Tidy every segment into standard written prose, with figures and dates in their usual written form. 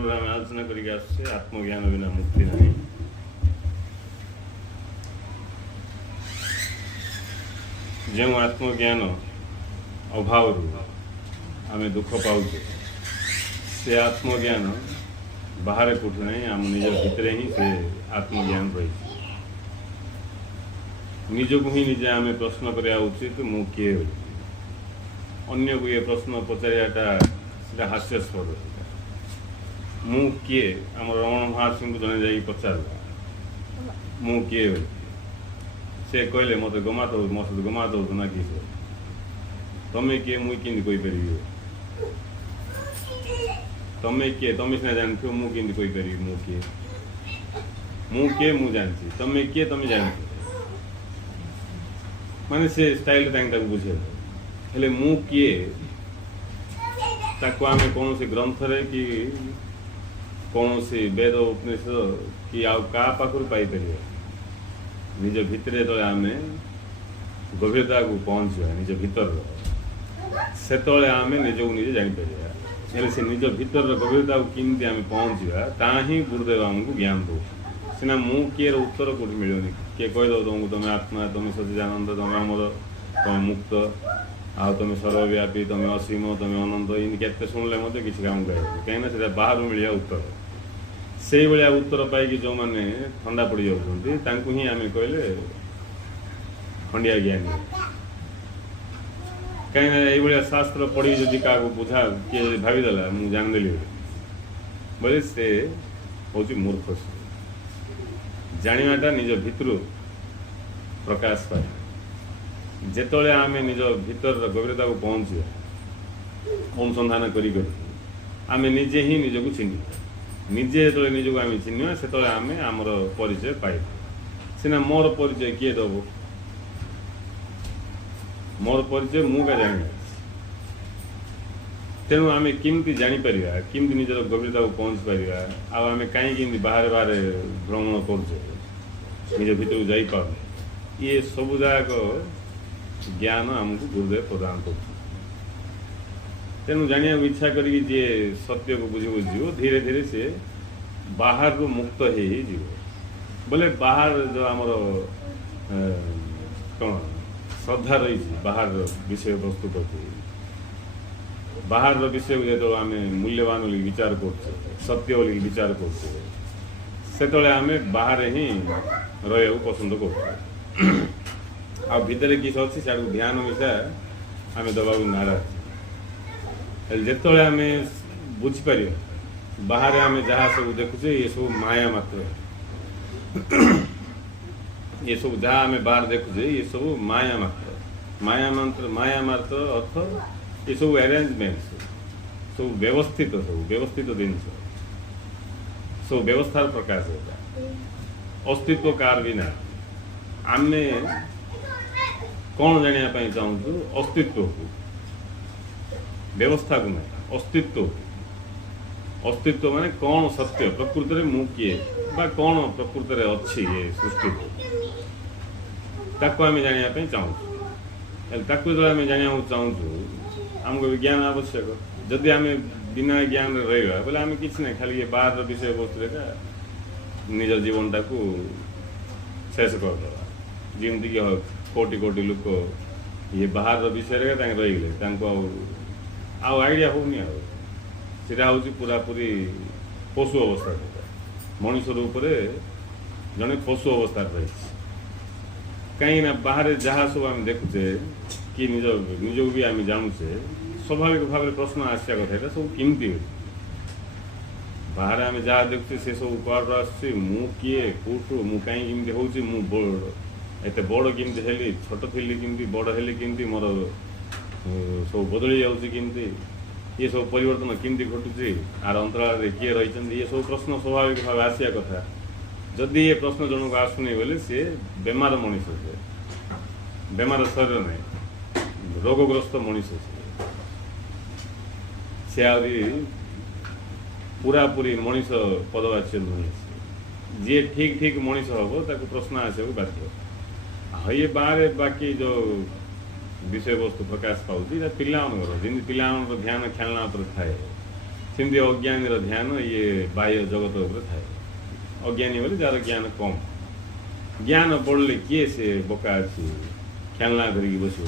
पूर्व आम आलोचना करके आत्मज्ञान बिना मुक्ति नहीं। जो आत्मज्ञान अभाव आम दुख पाचे से आत्मज्ञान बाहर कौटू नहीं, आम निज भितर ही से आत्मज्ञान रही। निजक ही निजे आम प्रश्न करा उचित मु किए, अन्य को ये प्रश्न पचारियाटा हास्यास्पद। मु किए आम रमण महर्षि को जड़े जा पचार मु किए से कहले मत गमा दो मो सहित गमा दो ना कि तमें किए मुई कि कहीपर तमें किए तमें सीना जान मुझे कहीपर मु किए मु जानती तमें किए तमें जानती माने से स्टाइल बुझे हेले मु किए ताको आमे कौन से ग्रंथ रे कि कौन से वेद उपनिषद कि आउ का पाखर पाई परियो निज भितर तो आम गभीरता को पहुँचा निज भीतर से आम निजक निजे जापर से निज भीतर गभीरता को किमती आम पहुँचा ता ही गुरुदेव आमको ज्ञान दो सीना मु किए उत्तर कौट मिलूनी किए कहीद तुमको तुम आत्मा तुम सचिदानंद तुम आमर तुम मुक्त आ तुम सर्वव्यापी तुम असीम तुम अनंत इनके शुणिले मत किसी काम कहीं बाहर मिले उत्तर से भाया उत्तर पाई जो मैंने ठंडा पड़ जाती ही आम कहले खंडिया ज्ञानी कहीं शास्त्र पढ़ी जदि क्या बुझा किए भावीदेला मुझे जानदेली बोले से हूँ मूर्ख जानाटा निज भितर प्रकाश पाए जिते आम निज भीतर गभीरता को पहुँचा अनुसंधान करी आम निजे ही निजक चिन्ह निजे जो निजक आम चिन्ह से आम आमर परिचय पाइब सीना मोर परिचय किए दब मोर परिचय मुझे जानी तेणु आम केमती जापर केमती निजर गभीरता को पहुँच पार आम कहीं बाहर बाहर भ्रमण कर निज भीतर को जापर ये सबुजाक ज्ञान आमको गुरुदेव प्रदान कर तेणु जाना इच्छा करी जे सत्य को बुझी बुझे धीरे धीरे से बाहर को मुक्त हो बोले बाहर जो आमर कौन श्रद्धा रही बाहर विषय वस्तु प्रति बाहर विषय को जो आम मूल्यवान बोल विचार कर सत्य बोल विचार कर आम बाहर ही रहा पसंद कर आ भितर किस अच्छी सियाड़ ध्यान मिशा आम दबा नाराज जिते आम बुझीपर बाहर आम जहाँ सब देखुचे ये सब माया मात्र ये सब जहाँ आम बाहर देखुचे ये सब माया मात्र अर्थ ये सब अरेंजमेंट सब व्यवस्थित जिनस सब व्यवस्थार प्रकाश होता अस्तित्व कार भी ना आम कौन जानापी चाहूँ अस्तित्व को व्यवस्था को ना अस्तित्व माने कौन सत्य प्रकृति में मु किए बा कौन प्रकृति में अच्छी ये सृष्टि ताको आम जानापी चाहूँ ताको जो आम जाना चाहूँ आमको विज्ञान आवश्यक जदि आम बिना ज्ञान रहा बोले आम कि ना खाली बाहर विषय वस्तु निज जीवनटा को शेष करदे जमीक कोटि कोटि लोक ये बाहर विषय रहीगले आइडिया होनी सीटा हूँ पूरा पूरी पशु अवस्था मनुष्य रूप जड़े पशु अवस्था रही कहीं बाहर जहाँ सब आम देखुचे कि निजक भी आम जानूचे स्वाभाविक भाव में प्रश्न आसा कथा सब केमती बाहर आम जहाँ देखुचे से सब कौन आसुच्ची मु किए कौटू मु कहीं हूँ एत बड़ केमती हेली छोट थी केमती बड़ हेली केमती मोर सब बदली जाती ये सब परिवर्तन केमती घटुची आर अंतराल किए रही ये सब प्रश्न स्वाभाविक भाव आसिया कथा जदि ये प्रश्न जनक आसुनी बोले सी बेमार मनीष से बेमार शरीर नहीं रोगग्रस्त मनीष से आहरी पूरा पूरी मनीष पदवाच्य नुहे जी ठीक ठीक मनीष हम ताको प्रश्न आसो बाध्य हाँ ये बाहर बाकी जो विषय वस्तु प्रकाश पाँच पिला जमी पिला ध्यान खेलना थाए सेमती अज्ञानी ध्यान ये बाह्य जगत उपर थाए अज्ञानी बोले जार ज्ञान कम ज्ञान बढ़ले किए से बोका अच्छी खेलना धरिकी बसो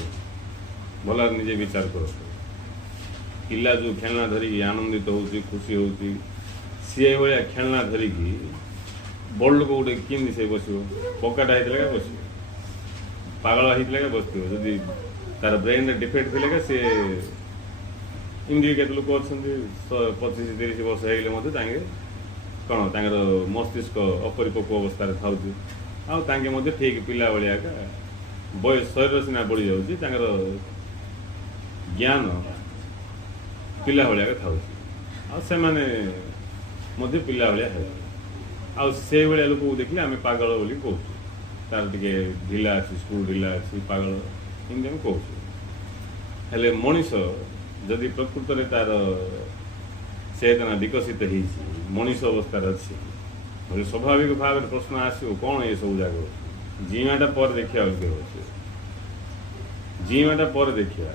भल निजे विचार कर पिला जो खेलना धरिकी आनंदित होती खुशी होती सी भाया खेलना धरिकी बड़ लोक गोटे किन से बस पक्काटा होता बस पागल होता बस जदि तार ब्रेन डिफेक्ट थे सी इमती के लोक अच्छा 25-30 वर्ष होगले कौन तर मस्तिष्क अपरिपक्व अवस्था था ठीक पिला भाया बयस शरीर सीना बढ़ी जाऊँगी ज्ञान पिला भाया था पिला भाया है आ से भाया लोक देखिए आम पागल बोली कहूँ तार टे ढिला अच्छी स्कूल ढिला अच्छी पागल इमती आम कहूँ हेले मनीष जदि प्रकृत में तार चेतना विकसित हो मनीष अवस्था अच्छी स्वाभाविक भाव में प्रश्न आसो कौन ये सब जगह जीवाटा पर देखा जीवाटा पर देखा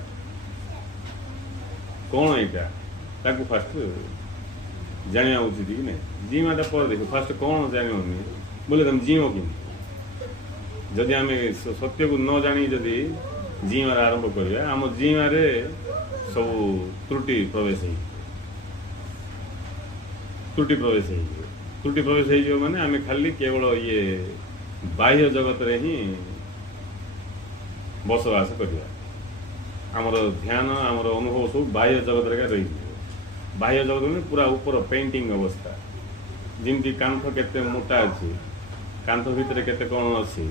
कौन यहाँ फास्ट जाना उचित कि नहीं जीवाटा पर देख फास्ट कौन जानी बोले तुम जीव कि जदि आम सत्य को न जानी जदि जीवार आरंभ करिया आम जीवार सब त्रुटि प्रवेश हो माने आम खाली केवल ये बाह्य जगत रे ही बसवास करिया आमर ध्यान आमर अनुभव सब बाह्य जगत रे रही बाह्य जगत में पूरा ऊपर पेंटिंग अवस्था जमी कांथ केते मोटा अच्छी कांथ भितर केते कौन अच्छी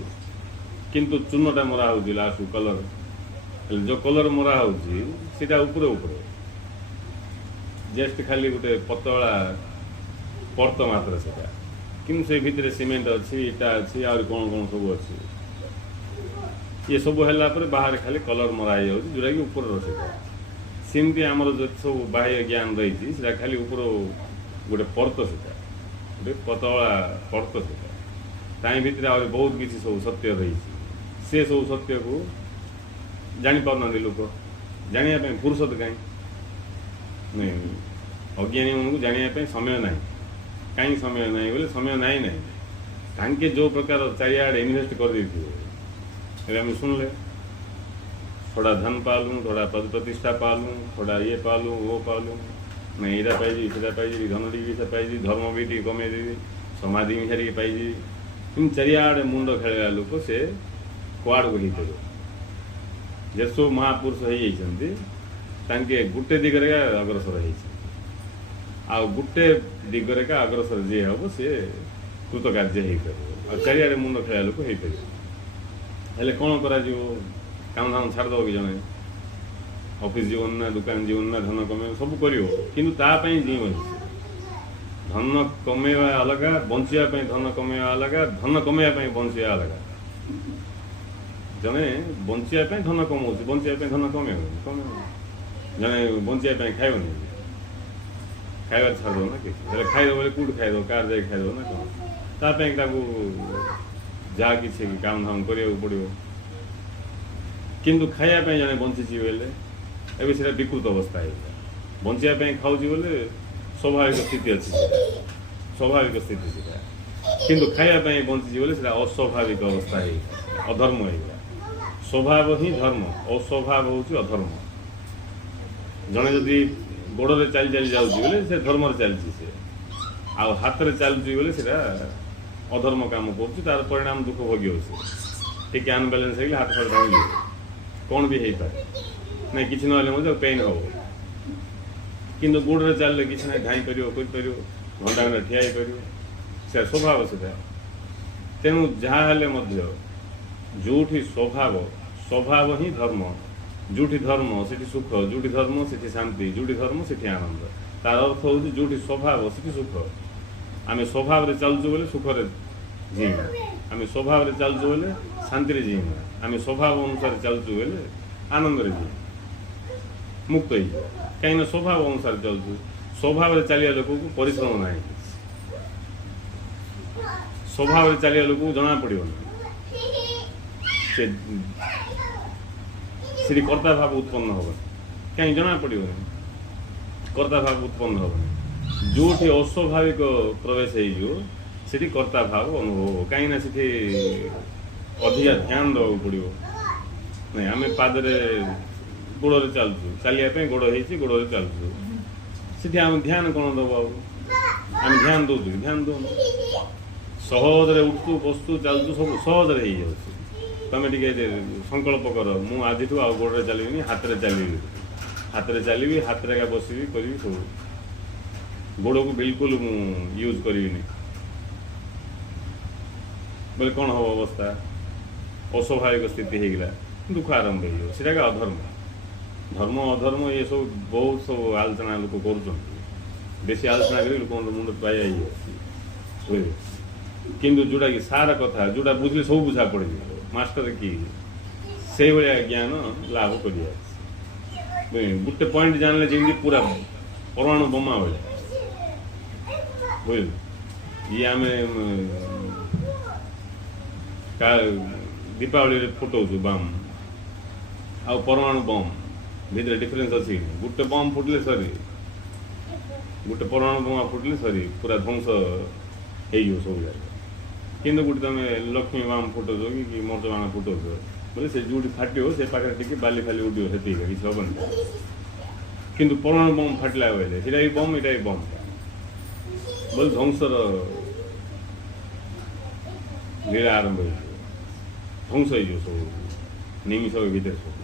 किंतु चूनटा मरा हो लास्ट कलर जो कलर मरा होटा ऊपर ऊपर जस्ट खाली गोटे पतला पर्त मात्र से कि से भितर सीमेंट अच्छी इटा अच्छी आ कौन कौन सब अच्छी ये सब है बाहर खाली कलर मरा जोटा कि ऊपर रहा सेमती आमर जो सब बाह्य ज्ञान रही खाली ऊपर गोटे पर्त से गोटे पतला पर्त से भितर आ बहुत किसी सब सत्य रही से सब सत्य को जानी पाना लोक जानापी फुर्सत कहीं नहीं अज्ञानी मन को जानापी समय ना कहीं समय ना बोले समय ना ही तांके जो प्रकार चारिआडे इनभेस्ट कर देते आम सुनले थोड़ा धन पालूँ थोड़ा पद प्रतिष्ठा पालूँ थोड़ा ये पालूँ वो पालूँ मैं यहाँ पाई से पाई धन टी पाई धर्म भी टी कमेदेवी समाधि मिसारिक पाई इन चारिआडे मुंड खेल लोक से कुआड़ को ही जे सब महापुरुष होते गोटे दिगरे अग्रसर हो गोटे दिगरे का अग्रसर जी हम सी कृतकार्य हो पार चारिआडे मुंड खेल लोक हो पारे कौन कर काम धाम छाड़देव कि जन ऑफिस जीवन ना दुकान जीवन ना धन कमे सब कर जीव धन कमेवा अलग बंचापी धन कमेवा अलग धन कमेवाई बंचा अलग जने बंचापी धन कमाऊँ बंचापी धन कमे जने बंचापी खाइबनी खाइबार छाड़देव ना कि खाइदेव बोले कौट खाइदेव कार जाए खाइदेव ना कौन जहाँ कि काम धाम करा पड़ो किंतु खायापी जने बंची बोले एवं से विकृत अवस्था है बंचापी खाऊँ बोले स्वाभाविक स्थिति अच्छी स्वाभाविक स्थिति से किंतु खायापी बंची बोले अस्वाभाविक अवस्था है अधर्म है स्वभाव ही धर्म अस्वभाव हूँ अधर्म जड़े जदि गोड़े चली चली जाऊँगी से धर्म चलती से आ हाथ में चलुची बोले अधर्म काम कर परिणाम दुख भोगी टी अनबालांस है हाथ फाथ भांगी कौन भी हो पाए ना कि ना पेन हम किंतु गोड़े चलने कि ना धाई पार घंटा घंटा ठिया से स्वभाव से तेणु जहाँ जो स्वभाव ही धर्म जोटी धर्म से सुख जोटी धर्म से शांति जोटी धर्म से आनंद तार अर्थ हूँ जो स्वभाव से सुख आम स्वभाव चलुचु बोले सुख जीमा आम स्वभाव चलुचु बोले शांति जीमा आम स्वभाव अनुसार चलुचु बोले आनंद जीमा मुक्त हो कहीं स्वभाव अनुसार चलुचु स्वभाव चलिया लोक को परिश्रम ना स्वभाव चलिया लोक को जना पड़ो से कर्ता भाव उत्पन्न होगा कहीं जना पड़ो कर्ता भाव उत्पन्न हेनी जो अस्वाभाविक प्रवेश होती कर्ता भाव अनुभव हो कहीं अधिका ध्यान देवा पड़ो नहीं आम पादरे गोड़ चलचु चलिए गोड़ हो गोड़ चलचु से आम ध्यान कौन दब आम ध्यान दौचु ध्यान दौन सहजरे उठू बसतु चलचु सब सहजरे हो तुम टे संकल्प कर मु आज गोड़े चलि हाथ में चलि हाथ में बस करी सब गोड़ को बिल्कुल मु यूज करी बोले कौन हम अवस्था अस्वाभाविक स्थिति होगा दुख आरंभ होगा अधर्म धर्म अधर्म ये सब बहुत सब आलोचना लोक कर बेसी आलोचना कर लोक मुंड पाई बुझे किंतु जोटा कि सार कथा जोटा बुझे सब बुझा पड़ मास्टर कि से भाया ज्ञान लाभ कर गोटे पॉइंट जानले जमी पूरा परमाणु बोमा भाया बुझल ये आम दीपावली फुटाऊ बम आ परमाणु बम भितर डिफरेन्स अच्छी गोटे बम फुटले सरी गोटे परमाणु बम फुटले सरी पूरा ध्वंस हो सब जगह किंतु गोटे तुम लक्ष्मी बाम फुटाऊ कि मर्च बाण फुटाऊ बोले से जो फाटो से पाखे टी बाली फाली उड़ो से किसी हेनी किंतु परमाणु बम फाटला बेले सीटा भी बम यहाँ भी बम बोले ध्वंसर लीला आरंभ हो ध्वंस हो सब निमिष भितर सब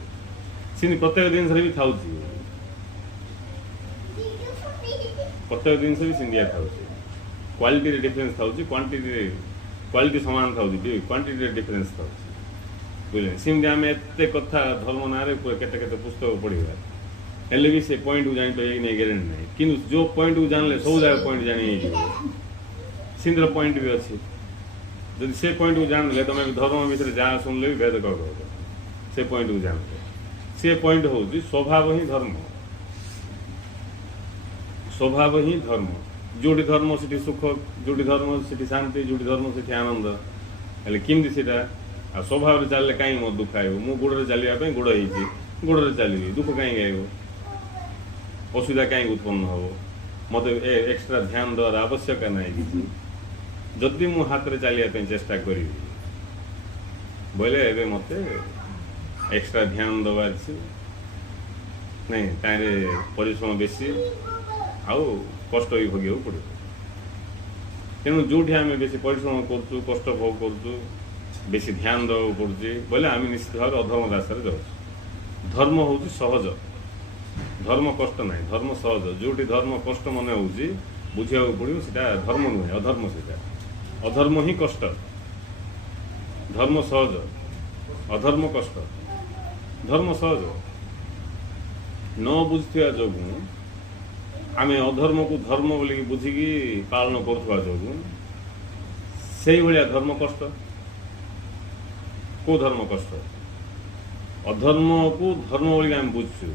सी प्रत्येक जिन भी था प्रत्येक जिन भी सिंधिया था क्वालिटी डिफरेन्स था क्वालिटी सामान था क्वांटिटी डिफरेन्स था बुझे सेमती आम एत कथा धर्म ना केते पुस्तक पढ़ा हेल्ले भी से पॉइंट को जापारे नहीं ग्यारंटी ना कि जो पॉइंट को जानले सब जगह पॉइंट जानी सिंधर पॉइंट भी अच्छी जब से पॉइंट को जान ले तुम धर्म विषय जहाँ शुणले भी भेद कह से पॉइंट को जान से पॉइंट हूँ स्वभाव ही धर्म स्वभाव ही धर्म जोटी धर्म से सुख जोटी धर्म से शांति जोटी धर्म से आनंद हेल्ले किमती से स्वभाव चलने कहीं मत दुख आयो मु गोड़े चलने गोड़ हो गोड़े चलि दुख कहीं आयो असुविधा कहीं उत्पन्न हम मत एक्सट्रा ध्यान देवार आवश्यकता ना कि जदि मु हाथ में चलिए चेष्टा करी बोले एवं मत एक्सट्रा ध्यान देवार नहीं तारे परिश्रम बेसी आउ कष्ट भी भोग पड़े तेणु जो आम बेसी परिश्रम करुँ कष्ट भोग करुँ बेसी ध्यान देवा पड़े बोले आम निश्चित भाव अधर्म रास्तार जाऊँ धर्म हूँ सहज धर्म कष्ट ना धर्म सहज जोटी धर्म कष्ट मन हो बुझा पड़ो सीटा धर्म नुहे अधर्म से अधर्म ही कष्ट धर्म सहज अधर्म कष्ट धर्म सहज न बुझा जो आम अधर्म को धर्म बोलिकी बुझिकी पालन करुवा जो से भाया धर्म कष्ट को धर्म कष्ट अधर्म को धर्म बोलिकी आम बुझु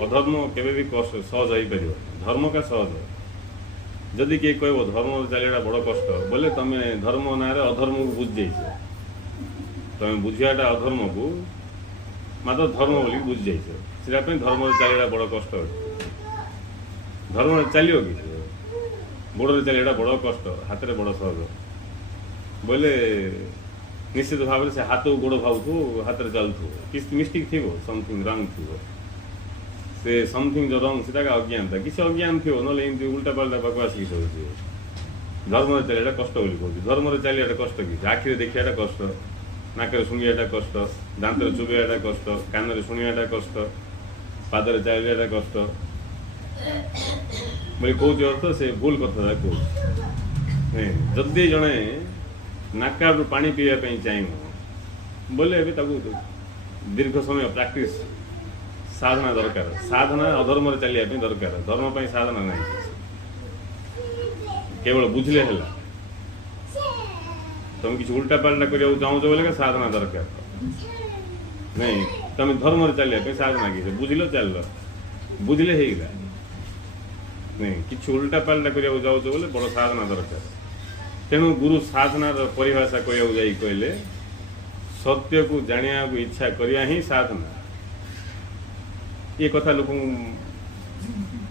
अधर्म केवे भी कष्ट सहज हो पार धर्म का सहज जदि किए कह धर्म चलिया बड़ कष्ट बोले तुम धर्म ना अधर्म को बुझ जाइछ तुम बुझाटा अधर्म को मात्र धर्म बोल बुझ जाइछ से धर्म चलिया बड़ कष्ट धर्म चलो कि गोड़े चलिया बड़ कष्ट हाथ में बड़ सहज बोले निश्चित भाव से हाथ को गोड़ भावु हाथ में चलु किसी मिस्टेक थी समथिंग रंग थी से समथिंग जो रंग से अज्ञानता किसी अज्ञान थी ना उल्टा पाल्टा बकवास किसी धर्म चलिया कष्ट बोली कहूँ धर्म चलिया कष्ट किसी आखिरे देखा कष्ट नाक शुणिया कष्ट दांत चुबैया कष्ट कान शुणिया कष्ट पादर चलिया कष्ट मैं कौच अर्थ से भूल कथा कह जदि जड़े नाकारू पानी पीवाई चाहे बोले दीर्घ समय प्रैक्टिस साधना दरकार साधना अधर्म चलिए दरकार धर्म पर साधना ना केवल बुझले है तुम किसी उल्टा पाल्टा करने चाहो बोले साधना दरकार नहीं तुम धर्म चलिए साधना किसी बुझल चल बुझले है नहीं किसी उल्टा पाल्टा करने जाओ बोले बड़ साधना दरकार तेणु गुरु साधनार परिभाषा कहले कहले सत्य को जानिया को इच्छा करिया ही साधना ये कथा लोक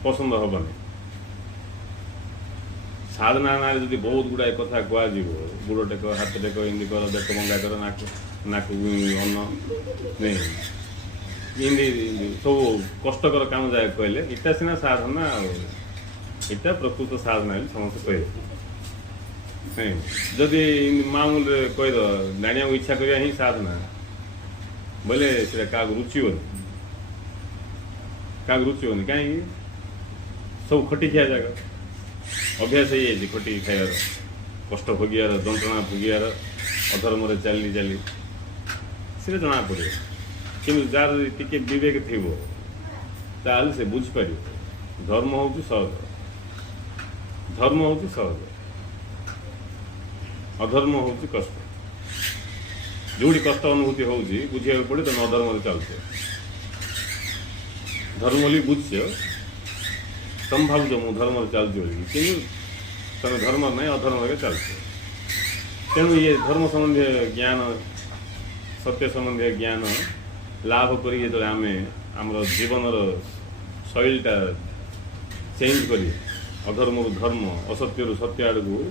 पसंद हेनी साधना ना जब बहुत गुड़ाए कथा कह गुड़ टेक हाथ टेक इमती कर बेक बंगा कर नाक अन्न नहीं सब कष्टकर काम जाए कहले इटा सीना साधना इटा प्रकृत साधना समस्त कहे नहीं जदि मामूल कहीद जाना इच्छा करिया ही साधना बोले क्या रुचि कहीं सब खटी खाया जगह अभ्यास ही खटी खायार कष्ट भोगियार जंत्रणा भोगियार अधर्म चली चली से जना पड़े कि जार टी विवेक थी ताल से बुझीपर धर्म हूँ सहज धर्म हूँ सहज अधर्म हूँ कष्ट जोड़ी कष्ट अनुभूति हो बुझे पड़े तुम अधर्म चलते धर्म बोली बुझे तुम भाव मु धर्म चलती कि तुम धर्म नहीं अधर्म चलते तेणु ये धर्म संबंधी ज्ञान सत्य संबंधी ज्ञान लाभ कर आम जीवन शैलीटा चेंज कर अधर्म धर्म असत्य सत्य आड़ को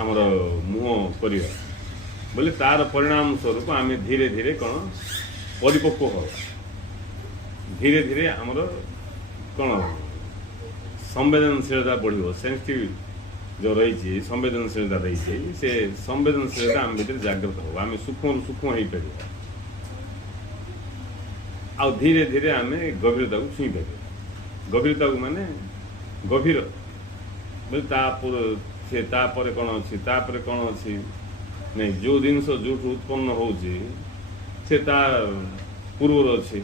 आमर मुह कर बोले तार परिणाम स्वरूप आम धीरे धीरे कौन परिपक्व हो धीरे धीरे आमर कौन संवेदनशीलता बढ़ो सेंसिटिव जो रही संवेदनशीलता रही से संवेदनशीलता आम भीतर जागृत हो आम सूक्ष्म सूक्ष्म हो पार आ धीरे धीरे आम गभीरता को छुई पार गभीरता को माने गभीर बोले से तापर कौन अच्छी तापर कौन अच्छी नहीं जो जिनस जो उत्पन्न हो पूर्वर अच्छे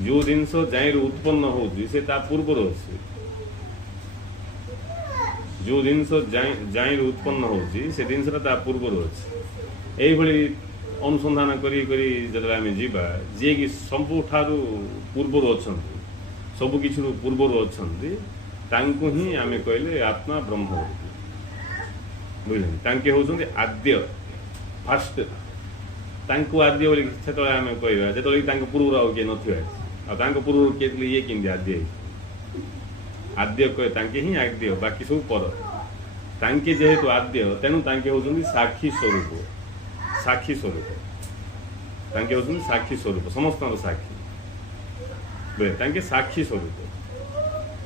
जो जिनस जाई उत्पन्न हो पूर्वर अच्छे जो जिनस जाई उत्पन्न हो जिनसा पूर्वर अच्छे यही अनुसंधान करी आम जीवा जी कि सबुठारू पूर्वर अच्छा सबकि पूर्वर अच्छा ही आम कहले आत्मा ब्रह्म बुझे तांके होउछन्ति आद्य फास्ट तांको आद्य बोली से आम कहवा जो पूर्व आउ किए ना पूर्व किए ये कि आद्य आद्य कहे तांके ही आद्य बाकी सब पर तांके जेहेतु आद्य तेणु तांके होउछन्ति साक्षी स्वरूप साक्षी स्वरूप तांके होउछन्ति साक्षी स्वरूप समस्त साक्षी बुझे तांके साक्षी स्वरूप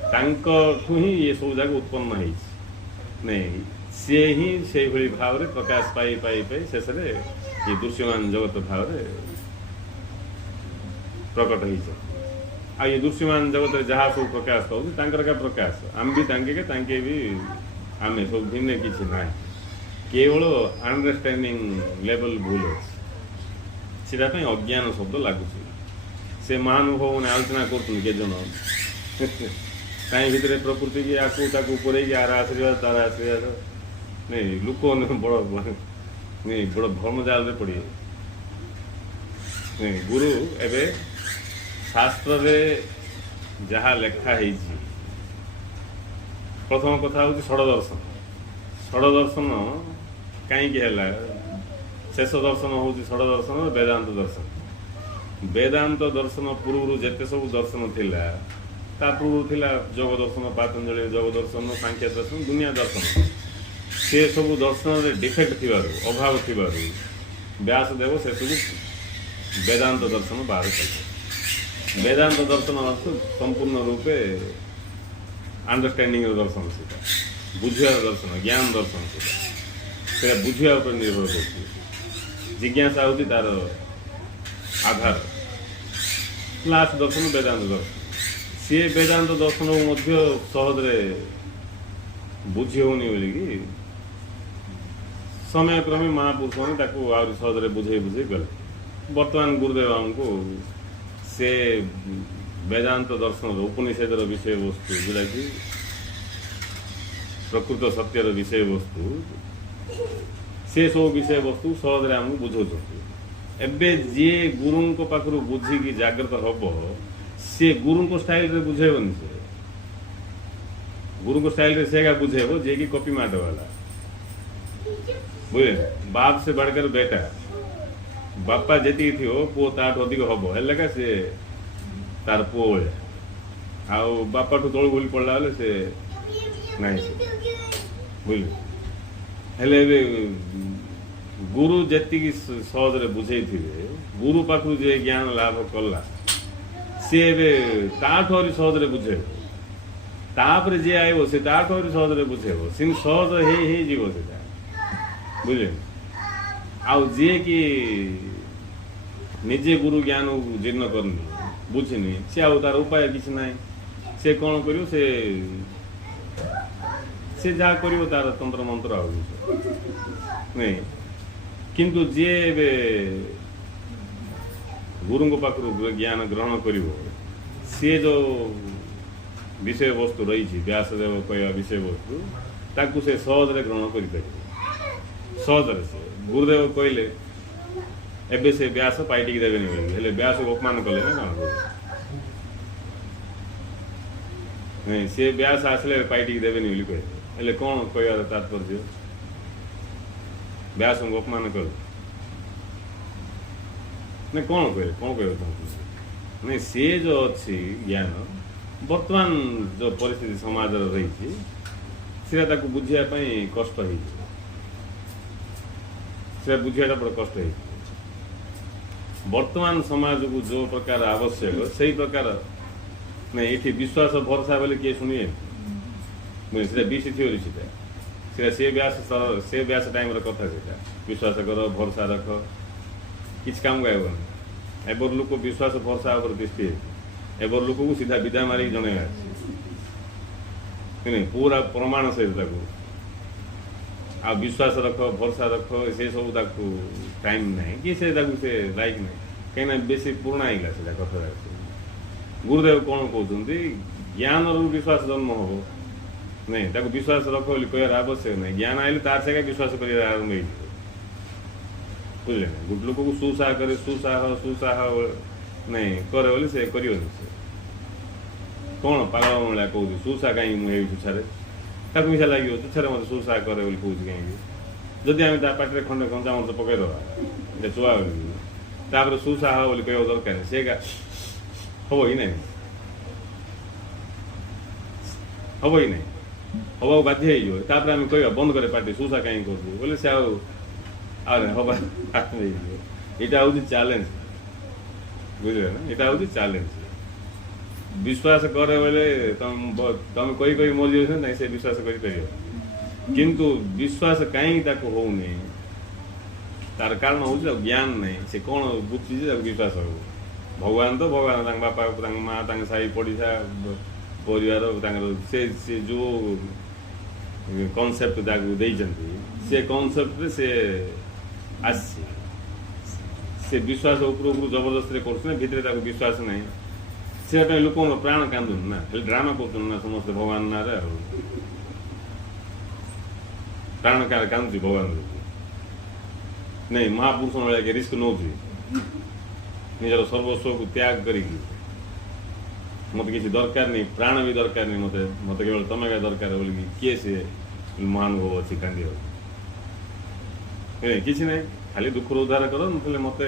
तांकठू ही ये सब जाक उत्पन्न है नहीं सी ही से भाव में प्रकाश पाई पाई पाई शेष में ये दृश्यमान जगत भाव प्रकट हो ये दृश्यमान जगत जहाँ सब प्रकाश हो क्या प्रकाश आम भी तांके भी आम सब भिन्न किसी ना केवल अंडरस्टैंडिंग लेवल भूल अच्छे अज्ञान शब्द लगुच से महानुभव ने आलोचना कर कहीं भितर प्रकृति की आपको पुरे यार आशीर्वाद तार आशीर्वाद नहीं लोक बड़ नहीं बड़ धर्म जाल पड़े नहीं गुरु एवं शास्त्र जहाँ लेखाही प्रथम कथा हूँ षड़ दर्शन कहीं शेष दर्शन हूँ षड़ दर्शन वेदांत दर्शन वेदांत दर्शन पूर्व जिते सब दर्शन थिला ता पूर्व थिला जग दर्शन पातंजलि जग दर्शन सांख्य दर्शन दुनिया दर्शन से सब दर्शन डिफेक्ट थी अभाव थी व्यासदेव से सब वेदांत दर्शन बाहर कले वेदांत दर्शन अर्थ संपूर्ण रूपे अंडरस्टैंडिंग दर्शन से बुझार दर्शन ज्ञान दर्शन से बुझा निर्भर कर जिज्ञासा होती तार आधार लास्ट दर्शन वेदांत दर्शन सी वेदांत दर्शन को सहज बुझी होनी बोलिकी समय क्रमे महापुरुष मैंने आहरी सहज बुझे बुझे गले बर्तमान गुरुदेव आमको से वेदांत दर्शन उपनिषद विषय वस्तु जोटा कि प्रकृत सत्यर विषय वस्तु से सब विषय वस्तु सहज आमको बुझाऊँ एबे जी गुरु पाखु बुझिकी जागृत हम सी गुरु को स्टाइल रे बुझेबनी से गुरु को स्टाइल रे सेगा बुझेबो जे कि कॉपी माट वाला बुझे बाप से बढ़कर बेटा बापा जेती थी पुओ ताठ अधिक हम है से तार पुओ भाया आउ बापाठू तलू भूली पड़ा बेले से नहीं से बुझे हेले गुरु जी सहजरे बुझे गुरु पाखु जे ज्ञान लाभ कला सी ताठू सहजरे बुझे तापर जे आयो से ताठू सहजरे बुझेब सी सहज हो बुझे आउ जे कि निजे गुरु ज्ञान जीर्ण करनी बुझिनी सी आउ तार उपाय किसी ना से कौन कर जहाँ कर तार तंत्र मंत्र आ नहीं किंतु जे गुरु पाखु ज्ञान ग्रहण कर सी जो विषय वस्तु रही व्यासदेव कह विषय वस्तु ताकू से सहजरे ग्रहण कर सहजरे से गुरुदेव कहले एबे से व्यास पाइटिक देवेनि हेले व्यास को अपमान कले ना कौन नहीं सी व्यास आसले पाइटिक देवेनि कहे हेले कौन कहर तात्पर्य व्यास को अपमान कल नहीं कौन कह नहीं सी जो अच्छी ज्ञान बर्तमान जो परिस्थिति समाज रही से बुझापी कष्ट से बुझाटा बड़ा कष्ट है बर्तमान समाज को जो प्रकार आवश्यक से प्रकार नहीं ये विश्वास भरोसा बोले किए शुणिए मुझे बीसी थी से व्यास टाइम कथा से विश्वास कर भरोसा रख किसी काम गायबनी एबर लोक विश्वास भरोसा दृष्टि एबर लोक को सीधा विदा मारिक जन पूरा प्रमाण सहित आ विश्वास रख भरोसा रख से सब टाइम ना कि से लाइक ना कहीं बेसी पुराणा होगा से कथा गुरुदेव कौन कहते ज्ञान रू विश्वास जन्म हम नहीं विश्वास रख बोली कह आवश्यक नहीं ज्ञान आए तार से विश्वास कर आरंभ हो बुझे ना गोटे लोक को सुसाह करे सुसाह नहीं करे बोले से कर कौन पागल भाया कहूँ सुसाह कहीं मुझे तुछारे ताक मिशा लगे तुछारे मत सुसाह करे बोली कहूँ कहीं जदि आम पाटे खंडे कंचामच पकईदबा चुआ बोली सुसाह बोली कह दरकार से हम ही ना हम ही ना हम बाध्य होपर आम कह बंद करे पार्टी सुसा कहीं कर बोले से आने हम यहाँ हूँ चैलेंज बुझे ना यहाँ हूँ चैलेंज विश्वास करे बोले तुम कही मरी ना से विश्वास कर किंतु विश्वास कहीं होनी तार कारण हूँ ज्ञान नहीं से कौन बुझी विश्वास हो भगवान तो भगवान बापा माँ साई पड़िशा परिवार से जो कनसेप्ट से कनसेप्ट से से विश्वास ऊपर जबरदस्ती कर विश्वास नहीं से लोक प्राण कांदुन ना ड्रामा कर समस्त भगवान ना प्राण कांदुची भगवान नहीं महापुरुष भाई रिस्क नौ निजर सर्वस्व को त्याग करी मत किसी दरकार नहीं प्राण भी दरकार नहीं मत मत केवल तमें क्या दरकार बोल किए से महानुभव अच्छी कांदी किसी ना खाली दुख उद्धार कर ना मत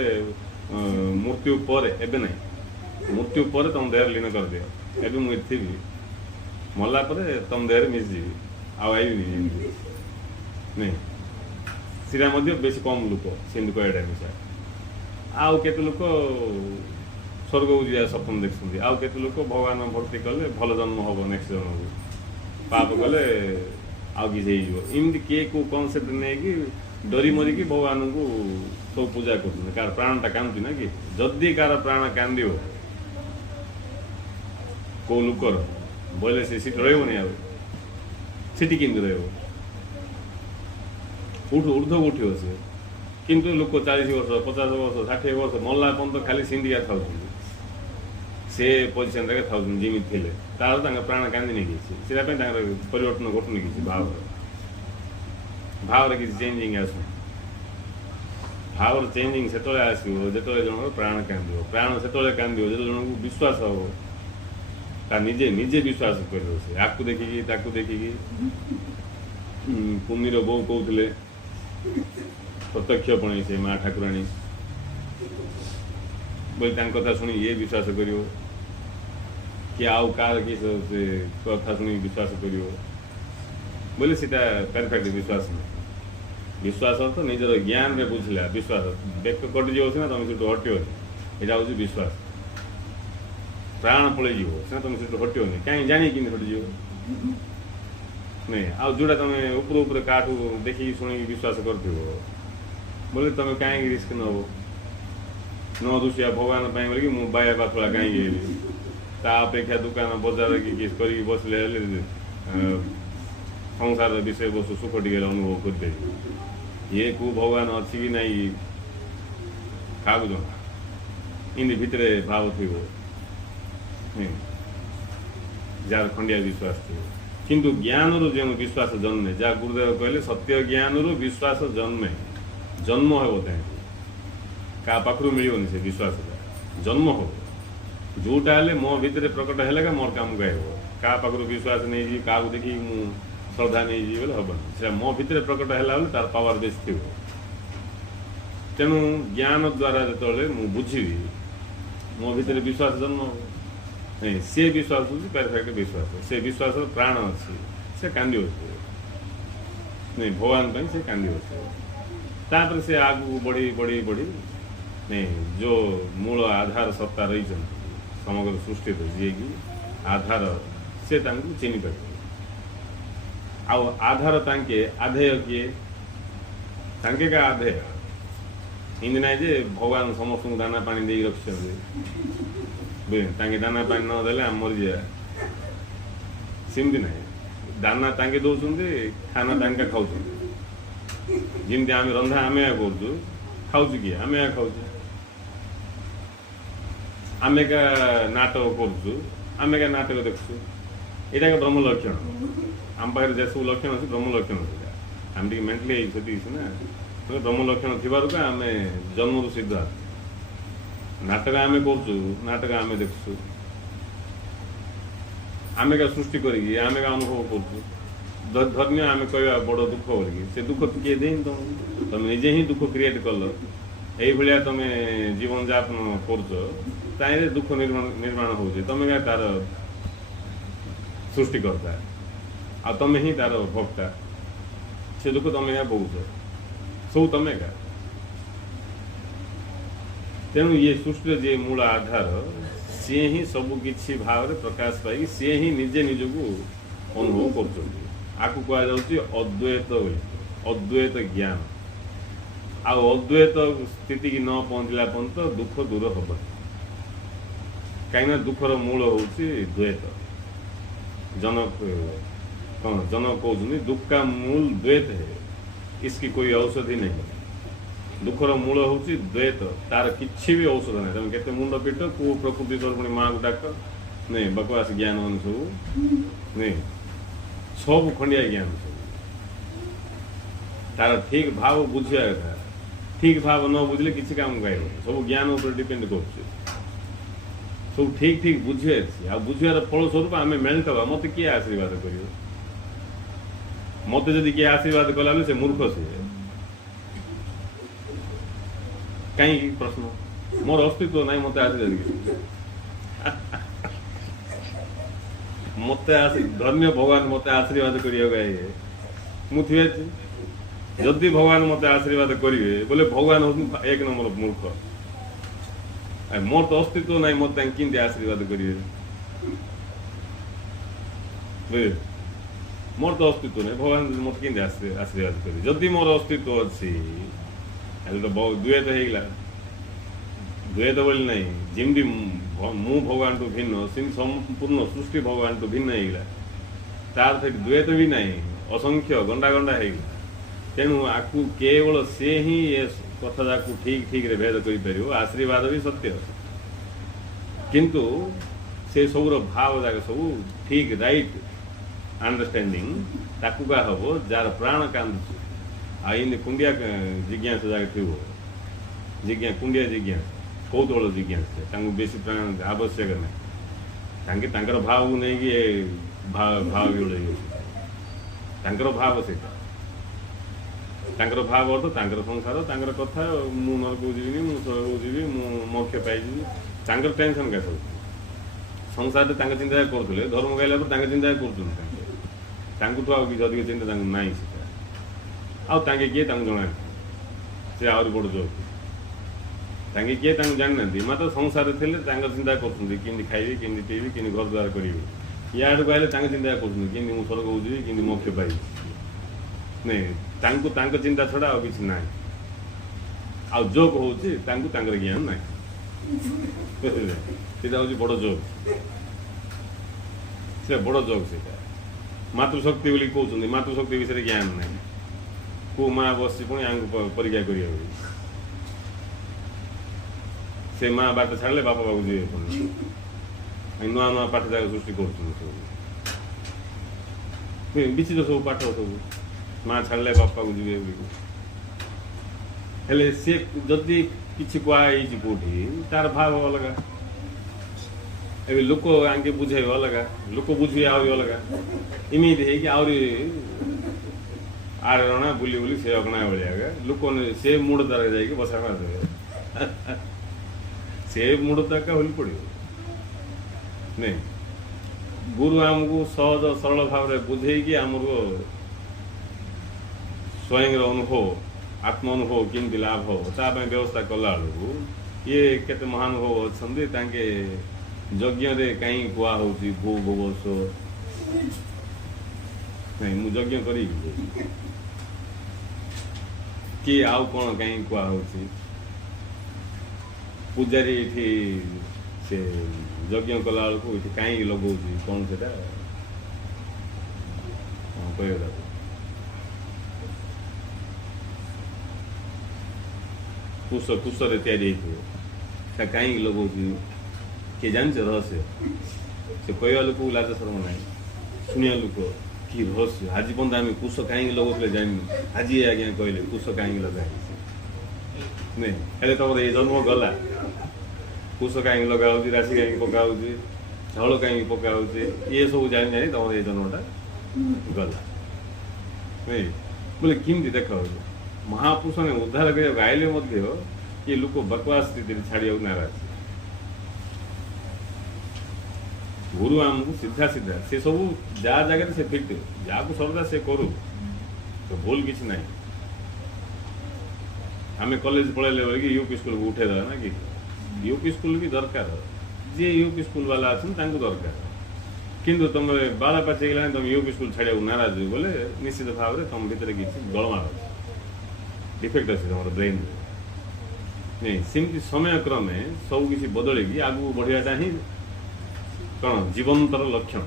मृत्यु पर एबे नहीं मृत्यु पर तुम देह लीन कर दियो एबे मुझे थी मरला तुम देह मिसजी आई नहीं सीरा बेसी कम लोक सेमती कहटा मिसा आउ केते लोक स्वर्ग को जा सपन देखते आउ केते लोक भगवान भक्ति कले भल जन्म हम नेक्स्ट जन्म को पाप कले आउ किसी इमती किए को कनसेप्ट नहीं कि डरी मरिकी भगवान को सब पूजा कर कार प्राणटा कांदी ना कि जदि कार प्राण कांद कौ लुकर बोले से सीट रही सीटी केमती ऊर्ध उठो से किंतु लोक 40 वर्ष 50 वर्ष 60 वर्ष मरला पर्यंत खाली सिंडिका था से पोजिशन था जिमी थे तार प्राण कांदी नहीं किसी परिवर्तन घटुनि किसी भाव किसी चेंजिंग आस भाव चेंजिंग से आसो जो जन प्राण कांद प्राण से कांद जो जन को विश्वास हम निजे निजे विश्वास कर आपको देखिकी कुमीर बो कहते प्रत्यक्षपणे से माँ ठाकुराणी बोली कथा शुणी ये विश्वास कर कि आउ कार कि कथा शुणी विश्वास कर बोले सीटा परफेक्ट विश्वास नहीं विश्वास तो निजर ज्ञान में बुझला विश्वास बेक कटिज ना तुम से हटोनी यहाँ हूँ विश्वास प्राण पलैज सीना तुम से हटोनी कहीं जानी कि हटिज नहीं आउ जोड़ा तुम ऊपर ऊपर काठू देखिए शुणी विश्वास कर बोले तुम कहीं रिस्क नब न दुसिया भगवान बोलिकी मुझे बाया पाथला कहीं ता अपेक्षा दुकान बजार कि किस कर बसले संसार विषय वस्तु सुख टे अनुभव कर ये को भगवान अच्छी कि नहीं क्या जना इन भितर भाव थी जार खंडिया विश्वास थी किंतु ज्ञान रू जो विश्वास जन्मे जहाँ गुरुदेव कहले सत्य ज्ञान रू विश्वास जन्मे जन्म हो क्या पाखु मिलनी से विश्वास जन्म हो जोटा हेल्ले मो भितर प्रकट है मोर काम गायब क्या पाखु विश्वास नहीं क्या देखी मु श्रद्धा नहीं बोले हेनी से मो भितर प्रकट है तार पावर बेस थी तेणु ज्ञान द्वारा जो बुझी मो भितर विश्वास जन्म हो नहीं सी विश्वास हूँ परफेक्ट विश्वास से विश्वास प्राण अच्छी से कांदी नहीं भगवान से कांदी तापर से आगू बढ़ी बढ़ी बढ़ी नहीं जो मूल आधार सत्ता रही समग्र सृष्टि जी कि आधार से चिन्ह पार आउ आधार तांके आधेय किए तांके का आधेय इन ना जे भगवान समस्त दाना पानी दे रखी तांके दाना पानी न देले आम मरी जाए सेमती ना दाना तांके दौरान खाना तांका खाऊ जमी आम रंधा आम खाऊ किए आम खाऊ आम का नाटक करें का नाटक देखु यहाँ ब्रह्म लक्षण आम पाखे जे सब लक्षण अच्छे ब्रह्म लक्षण आम टे मेन्टली ना ब्रह्म लक्षण थी आम जन्म रू सिद्ध नाटक आम नाटक आम देखु आम का सृष्टि करी आम का अनुभव कर धर्म आम कह बड़ दुख बोलिकी से दुख किए दे तुम निजे ही दुख क्रिएट कल ये तुम जीवन यापन कर दुख निर्माण हो तुम क्या तार सृष्टि करता आ तुम ही तार भोक्ता से दुख तुम क्या बोच सब तुम क्या तेणु ये सृष्टि जे मूल आधार सी ही सबकि भाव प्रकाश पाई सी ही निजे निजक अनुभव कर अद्वैत अद्वैत ज्ञान अद्वैत स्थिति की न पहुँचला पर्यंत दुख दूर हम कहीं दुखर मूल हूँ द्वैत जनक कौन जनक कहते दुख का मूल द्वैत है इसकी कोई औषधि नहीं दुखर मूल हूँ द्वैत तार किसी भी औषध नहीं तुम के मुंड पीट को प्रकृति पुणी माँ को डाक नहीं बकवास ज्ञान मान सब नहीं सब खंडिया ज्ञान सब तार ठीक भाव बुझा था ठीक भाव न बुझले किसी काम गायब सब ज्ञान उपर डिपेंड कर सब ठीक ठीक बुझे बुझार फल स्वरूप आम मेल्ट हवा मत किए आशीर्वाद कर मत जदि किए आशीर्वाद कला से मूर्ख से कहीं प्रश्न मोर अस्तित्व ना मत आशीर्वाद मत धन्य भगवान मत आशीर्वाद कर जदि भगवान मत आशीर्वाद करेंगे बोले भगवान हूँ एक नंबर मूर्ख मोर तो अस्तित्व ना मत कि आशीर्वाद करेंगे मोर तो अस्तित्व नहीं भगवान मत कि आशीर्वाद करेंगे जदि मोर अस्तित्व अच्छी तो द्वैत होगा द्वैत बोली ना जमी मु भगवान टू भिन्न संपूर्ण सृष्टि भगवान टू भिन्न होगा तार से द्वैत भी ना असंख्य गंडा गंडा होगा तेणु आपको केवल से ही ये कथा जाक ठीक ठीक रे भेद कर आशीर्वाद भी सत्य किंतु से सब भाव जाक सब ठीक राइट अंडरस्टैंडिंग ताकू का हम जार प्राण कांदुच आई कुंडिया जिज्ञासा जाक थी कुंडिया जिज्ञासा कौतूहल जिज्ञासा बेसी प्राण आवश्यक नहीं भाव नहीं कि भाव भाव से भाव अर्थ संसार कथा मुझे नरक जी मुझे स्वर्ग जी मोक्ष पाई टेंशन क्या सब संसार चिंता करुले धर्म गाइला चिंता करूँ आगे अधिक चिंता ना आगे किए जना से आहरी बड़ जो तांगे किए जाना मात्र संसार थे चिंता करमी खाइबी केमी पीबी कि घर द्वार करी याद कहले चिंता करें मुझे स्वर्ग को जी कि मोक्ष पाई नहीं चिंता छड़ा आ कि ना आ जोक हूँ ज्ञान ना हूँ बड़ जोक से बड़ जोक से मातृशक्ति बोली कहते मातृशक्ति विषय ज्ञान ना को माँ बस पुणी आगे परीक्षा कर से माँ बाट छाड़े बापा बाबू जी पुणी नुआ नुआ पाठ जाक सृष्टि कर विचित्र सब पाठ सब माँ छाड़े बापा को जी हेले सी जदि किसी कहुई कौटी तार भाव अलग ए लोक आगे बुझे अलग लोक बुझे आहरी अलग इमिति है आहरी आरणा बुली बुली से अगणा भाया लोक से मूड तार जा बसा से मूड तक होली पड़ो नहीं गुरु आमको सहज सरल भाव में बुझे आमको स्वयं अनुभव आत्म अनुभव केमती लाभ हो ताप व्यवस्था कला ये केते महानुभव अच्छा यज्ञ कहीं कहुई भू भोगस नहीं मुझे यज्ञ करी कि आउ कौन कहीं कहुई पूजारी ये से यज्ञ कला बेलू ये कहीं लगौर कौन से कह कुश कुशरे तैयारी कहीं लगौर किए जान रहस्य से कहवा लोक लाज शर्म ना शुणिया लोक कि रहस्य आज पर्यंत आम कुश कहीं लगौले जान आज आज्ञा कहले कुश कहीं लगा नहीं हेल्ले तुम ये जन्म गला कुश कहीं लगा राशि कहीं पकाऊँ झल कहीं पकाऊे ये सब जान जानी तुम ये जन्मटा गला नहीं बोले किमती देख महापुरुष ने उद्धार कर आइले ये लोक बकवास स्थिति छाड़ा नाराज गुरु आमको सीधा सीधा से सब जहाँ जगह से फिट जहाँ को सरदा से करू तो भूल किसी ना आम कॉलेज पढ़ेले बोल यूपी स्कूल को उठे ना कि यूपी स्कूल भी दरकार जी यूपी स्कूल वाला अच्छा दरकार किंतु तुम बाला पाचे गला तुम यूपी स्कूल छाड़ा नाराज हो बोले निश्चित भाव में तुम भीतर किसी गलमार डिफेक्ट अच्छे तुम ब्रेन नहीं सेमती समय क्रमे सब किसी बदल आगू बढ़ाटा ही कौन जीवंतर लक्षण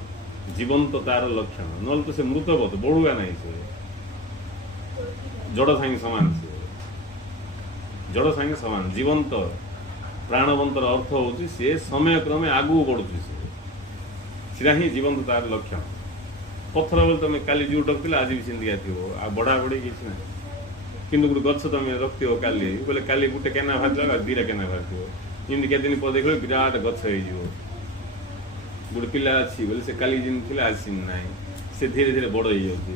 जीवंतार लक्षण ना तो से मृतवत बढ़ुआ ना से जड़ सांगे सामान से जड़ सांगे सामान जीवंत प्राणवंतर अर्थ हूँ सी समय क्रमे आगू बढ़ुची सीधा ही जीवंतार लक्षण पत्थर बोले तुम काली जो डकल आज भी सेमती थो आ बढ़ा बढ़ी किसी ना कि गोटे गच तुम रखी काली बोले काली गोटे केना बाहर दीटा केना बाहर इमती केते दिन पर देख विराट गच हो गोटे पिला अच्छी बोले से काली जिन थी आज सीन ना से धीरे धीरे बड़ हो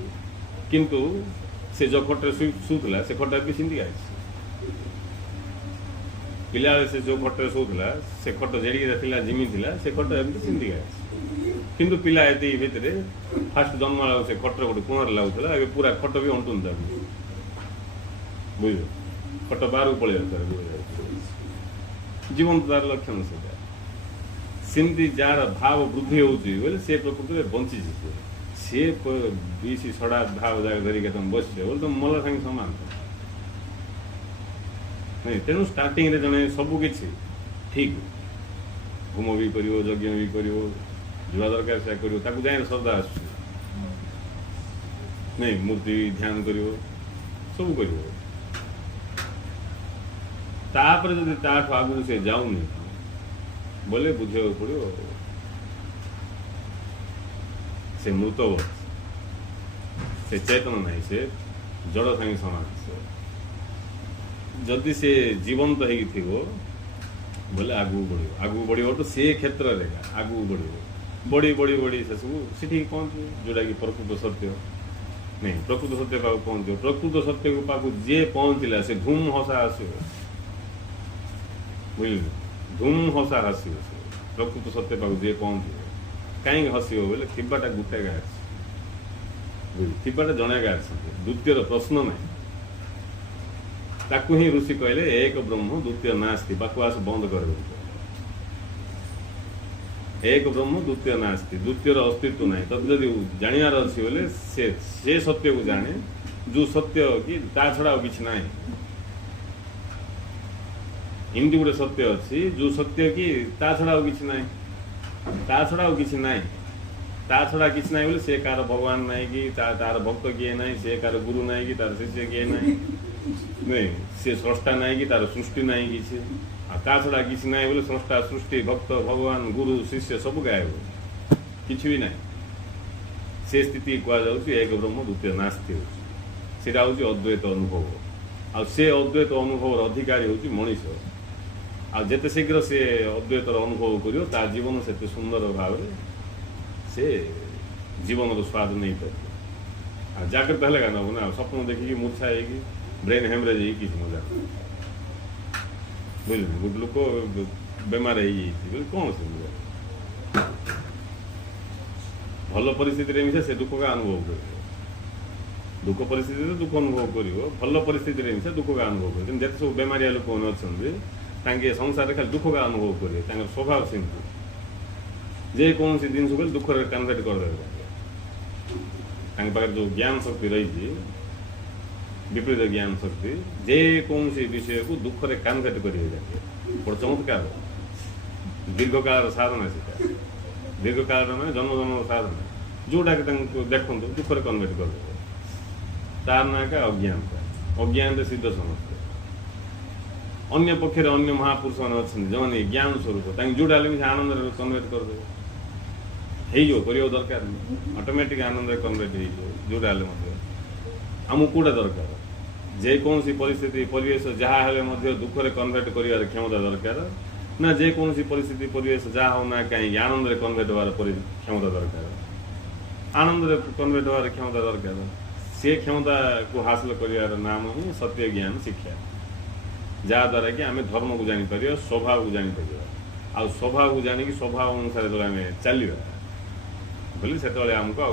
किंतु से जो खटे शुला से खटा भी सीमती आज पिला से जो खटे शुला से खट जेड़ी जिमी थी से खट सीमती आज किंतु पिला ये भितर फास्ट जन्म से खटर गोटे कोण लगुला पूरा खट भी अंटुन बुझ खट बाहर को पलि जीवंतार लक्षण से सेमती जार भाव वृद्धि होते से प्रकृति में बंची सी बीसी सड़ा भाव जाक धरिक तुम बस बोले तुम मला सांगे सामान नहीं तेणु स्टार्टिंग जड़े सबकि ठीक होम भी कर यज्ञ भी कर जुआ दरकार से कर जाए श्रद्धा आस नहीं मूर्ति ध्यान कर सब कर तापर जब ताठ आगू से जाऊनी बोले बुझे पड़ो से मृतवत से चेतन नहीं से जड़ सांगे सामान से जदि से जीवंत हो बोले आगू बढ़ तो से क्षेत्र में आगू बढ़ी बढ़ी बढ़ी से सब सी पहुँचे जोटा कि प्रकृत सत्य नहीं प्रकृत सत्य पाक पहुँच प्रकृत सत्य को पाक जे पहुँचला से धूम हसा आस बुझल धूम हसा आस प्रकृत सत्य पाक जे पहुँचे कहीं हसब बोले थीबाटा गोटे गाछ थीबाटा जड़े गाछ द्वितीय प्रश्न ना ताकू ही ऋषि कहले एक ब्रह्म द्वितीय नास्ति बकवास बंद कर एक ब्रह्म द्वितीय नास्ति द्वितीय अस्तित्व ना तब जब जानार अच्छी बोले से सत्य को जाने जो सत्य कि ता छड़ा किसी ना एमती गोटे सत्य अच्छी जो सत्य कि ता छड़ा किसी ना ता छड़ा किसी ना ता छड़ा किसी ना बोले से कार भगवान ना कि तार भक्त किए ना से कार गुरु ना कि तार शिष्य किए ना नहीं से स्रष्टा ना कि तार सृष्टि ना किसी ता छड़ा किसी ना बोले स्रष्टा सृष्टि भक्त भगवान गुरु शिष्य सब गायब किसी भी ना से स्थिति कहुच्छी एक ब्रह्म द्वितीय नास्ति सेटा हूँ अद्वैत अनुभव आ से अद्वैत अनुभव अधिकारी हूँ मनीष आते शीघ्र से अद्वैतर अनुभव कर जीवन से सुंदर भाव से जीवन स्वाद नहीं पार जागृत है क्या नब ना स्वप्न देखिकी मूर्छा होगी ब्रेन हेमरेज हो किसी मजा बुझल गोटे लोक बेमार हो कौन से भल परिस्थिति मिसे से दुख का अनुभव कर दुख परिस्थिति दुख अनुभव कर भल परिस्थिति मिसे दुख का अनुभव कर जिते सब बेमारिया लोक अच्छा संसार खाली दुख का अनुभव करेंगे स्वभाव सेमती जेकोसी जिन को दुख कन्वर्ट करदे पाखे जो ज्ञान शक्ति रही विपरीत ज्ञान शक्ति जेकोसी विषय को दुख कन्वर्ट करेंगे बड़ चमत्कार दीर्घकाल साधना से दीर्घकाल मैंने जन्म जन्म साधना जोटा कि देखो दुख कन्वर्ट करदे तार ना का अज्ञानता अज्ञान सिद्ध समझते अन्य पक्षर अन्य महापुरुष मैंने अच्छा जो ज्ञान स्वरूप जोड़ा आनंद कन्वर्ट करदे हो दरकार ऑटोमेटिक आनंद कन्वर्ट जोड़ा आमको कौटा दरकार जेकोसी परिस्थिति परिवेश जहाँ दुख कन्वर्ट कर क्षमता दरकार ना जेकोसी परिस्थिति परिवेश जहाँ होना कहीं आनंद कन्वर्ट होवार क्षमता दरकार आनंद कन्वर्ट होवार क्षमता दरकार से क्षमता को हासिल कर नाम ही सत्य ज्ञान शिक्षा जहाँद्वारा कि आम धर्म को जापर स्वभाव को जापर आ स्वभाव को जाणी स्वभाव अनुसार जो आम चलवा बोले से आमको आ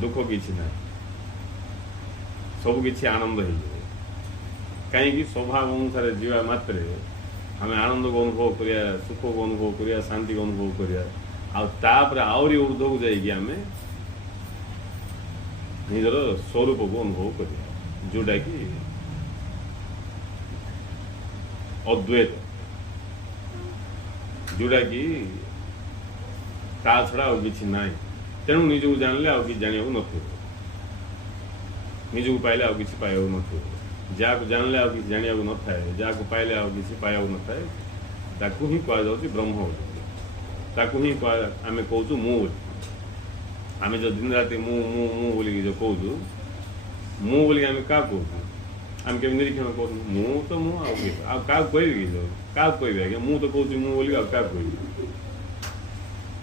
दुख किसी ना सबकि आनंद हो कहीं स्वभाव अनुसार जीवा मात्रे आम आनंद को अनुभव करिया सुख को अनुभव करिया शांति को अनुभव करिया आहरी ऊर्ध्व को जाइए आम निजर स्वरूप को अनुभव करिया जोटा कि अद्वैत जोड़ा कि ता छड़ा आ कि ना तेणु निजक जानले आ कि जाना न निजक पाइले आ कि पाया न जहाँ को जानले आ कि जाना न था जहाँ को पाइले आ कि पाया न था ताकू ही कहुँ ब्रह्म ताकू ही आम कहूँ मु आम जो दिन राति मु मु मु बोलिक जो कहूँ मु बोलिक आम क्या कहूँ आम के निरीक्षण कर मु तो मु क्या कह क्या कह आज्ञा मु तो कहूँ मु बोलिक क्या कह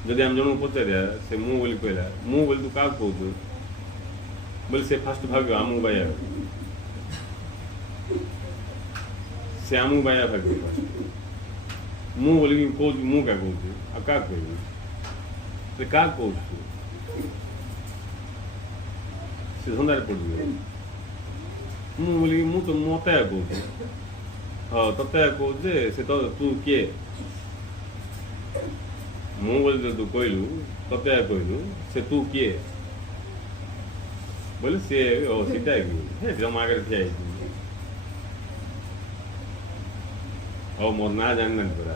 जदि आम जन पचारिया से मु बोली कहला मु बोली तू क्या कहूँ बोले से फास्ट भाग आमको बाया से आमको बाया भाग मु बोली कहूँ मु क्या कहूँ आ क्या कह क्या कहूँ से धंदार पड़ मु बोली मु तो मत कहूँ हाँ तत्या कहूँ से तो तू किए मु बोली तू कहलु तत्या कहलु से तू किए बोले सी सीटा जम आगे ठिया मोर ना जाना पड़ा